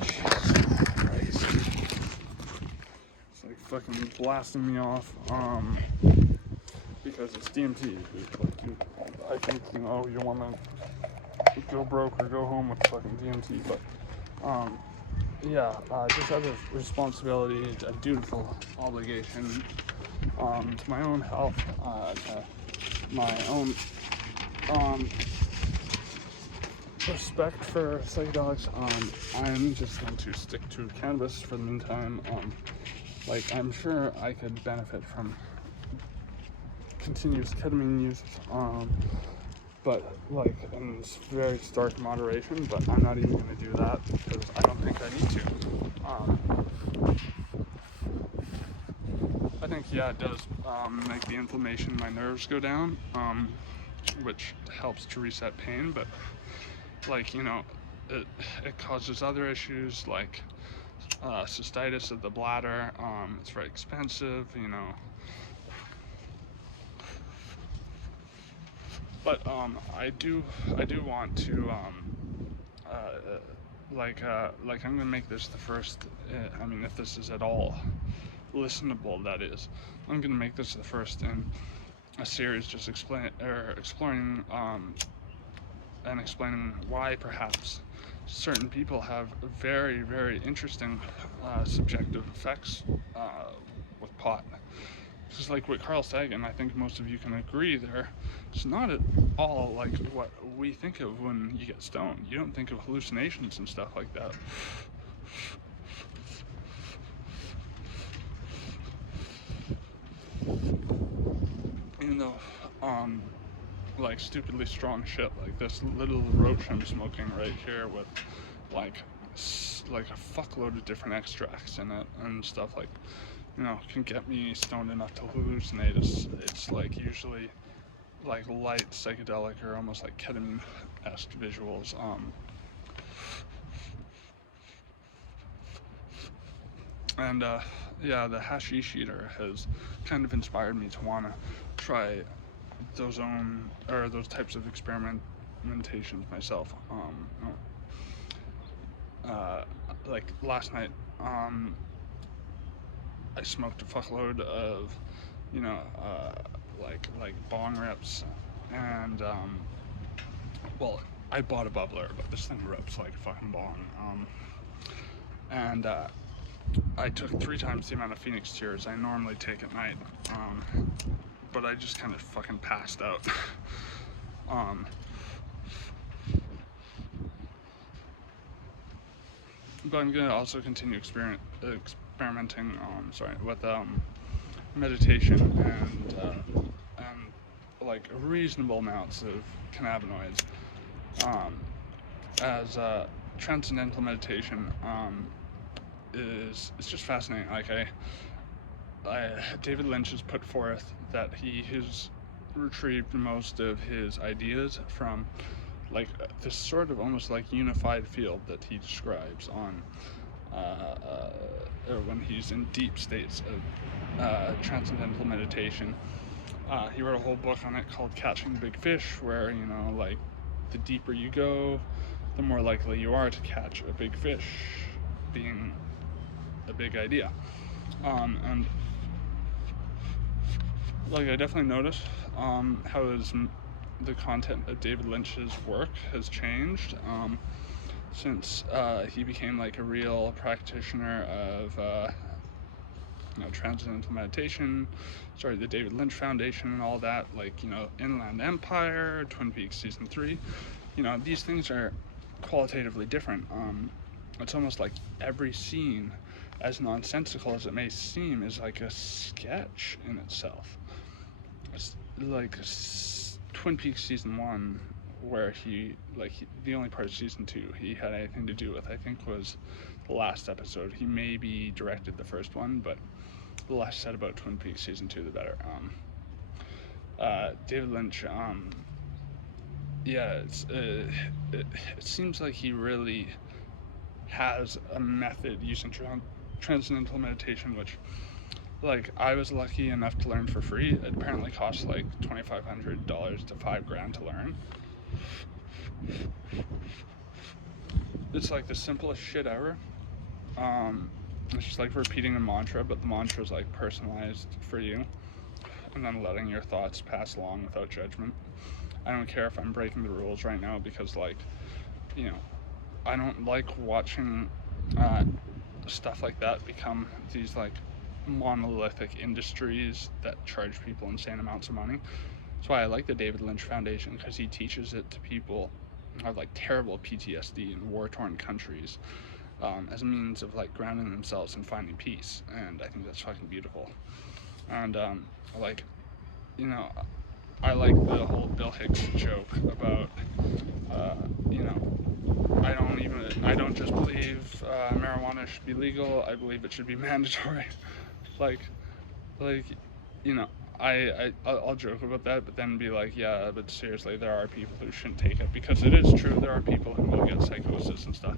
Jesus Christ, it's like fucking blasting me off, because it's DMT. It's like, I think, you know, you want to go broke or go home with fucking DMT, but yeah, just out of responsibility, a dutiful obligation to my own health, to my own respect for psychedelics, I'm just going to stick to cannabis for the meantime. Like, I'm sure I could benefit from continuous ketamine use, but like in very stark moderation, but I'm not even going to do that because I don't think I need to. I think, yeah, it does make the inflammation in my nerves go down, which helps to reset pain, but like, you know, it causes other issues like cystitis of the bladder. It's very expensive, you know. But I do want to like I'm gonna make this the first. I mean, if this is at all listenable, that is, I'm gonna make this the first in a series just exploring and explaining why perhaps certain people have very, very interesting subjective effects with pot. Just like with Carl Sagan, I think most of you can agree there. It's not at all like what we think of when you get stoned. You don't think of hallucinations and stuff like that. Even though, like stupidly strong shit like this little roach I'm smoking right here with like a fuckload of different extracts in it and stuff, like, you know, can get me stoned enough to hallucinate. It's like usually like light psychedelic or almost like ketamine-esque visuals. And yeah, the hashish eater has kind of inspired me to want to try those types of experimentations myself. Like last night, I smoked a fuckload of, you know, like bong rips, and well, I bought a bubbler, but this thing rips like a fucking bong. And I took 3 times the amount of Phoenix tears I normally take at night, but I just kind of fucking passed out. But I'm gonna also continue experimenting, with meditation and like reasonable amounts of cannabinoids, as transcendental meditation it's just fascinating. Like David Lynch has put forth that he has retrieved most of his ideas from like this sort of almost like unified field that he describes on or when he's in deep states of transcendental meditation. He wrote a whole book on it called Catching the Big Fish, where, you know, like the deeper you go, the more likely you are to catch a big fish, being a big idea. And like I definitely noticed how the content of David Lynch's work has changed since he became like a real practitioner of you know, transcendental meditation, started the David Lynch Foundation and all that, like, you know, Inland Empire, Twin Peaks Season 3, you know, these things are qualitatively different. It's almost like every scene, as nonsensical as it may seem, is like a sketch in itself. It's like Twin Peaks Season 1 where the only part of season 2 he had anything to do with, I think, was the last episode. He maybe directed the first one, but the less said about Twin Peaks season 2, the better. David Lynch, it seems like he really has a method using transcendental meditation, which, like, I was lucky enough to learn for free. It apparently costs like $2,500 to $5,000 to learn. It's like the simplest shit ever. It's just like repeating a mantra, but the mantra is like personalized for you, and then letting your thoughts pass along without judgment. I don't care if I'm breaking the rules right now, because, like, you know, I don't like watching stuff like that become these, like, monolithic industries that charge people insane amounts of money. That's why I like the David Lynch Foundation, because he teaches it to people who have, like, terrible PTSD in war-torn countries, as a means of, like, grounding themselves and finding peace. And I think that's fucking beautiful. And like, you know, I like the whole Bill Hicks joke about, you know, I don't just believe marijuana should be legal, I believe it should be mandatory. like, you know, I'll joke about that, but then be like, yeah, but seriously, there are people who shouldn't take it, because it is true, there are people who will get psychosis and stuff.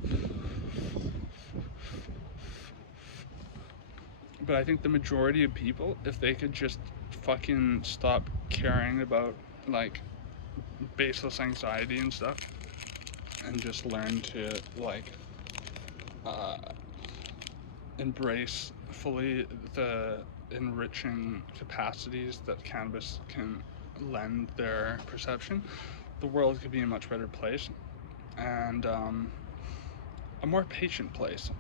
But I think the majority of people, if they could just fucking stop caring about, like, baseless anxiety and stuff, and just learn to, like, embrace fully the enriching capacities that cannabis can lend their perception, the world could be a much better place, and a more patient place.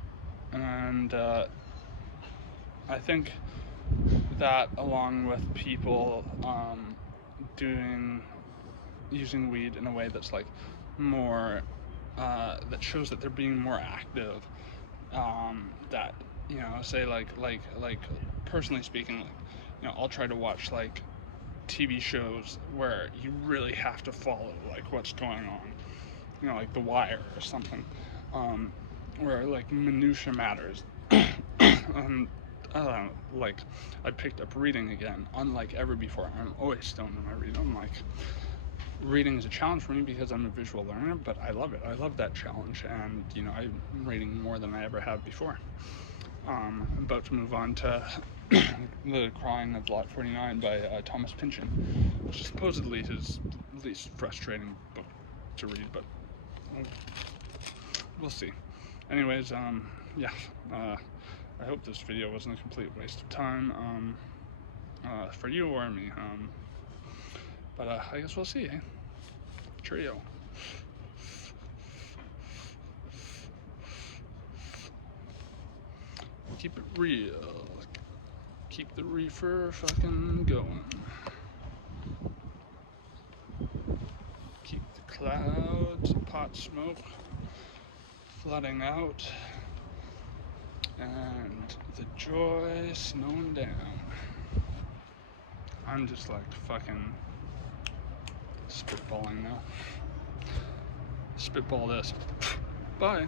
And I think that, along with people using weed in a way that's, like, more that shows that they're being more active, that, you know, say, like personally speaking, like, you know, I'll try to watch, like, TV shows where you really have to follow, like, what's going on, you know, like The Wire or something, where, like, minutia matters. Like, I picked up reading again, unlike ever before. I'm always stoned when I read. I'm like, reading is a challenge for me because I'm a visual learner, but I love it. I love that challenge, and, you know, I'm reading more than I ever have before. I'm about to move on to The Crying of Lot 49 by Thomas Pynchon, which is supposedly his least frustrating book to read, but we'll see. Anyways, yeah, I hope this video wasn't a complete waste of time, for you or me, but I guess we'll see, eh? Cheerio. Keep it real. Keep the reefer fucking going. Keep the clouds of pot smoke flooding out, and the joy snowing down. I'm just, like, fucking spitballing now. Spitball this. Bye.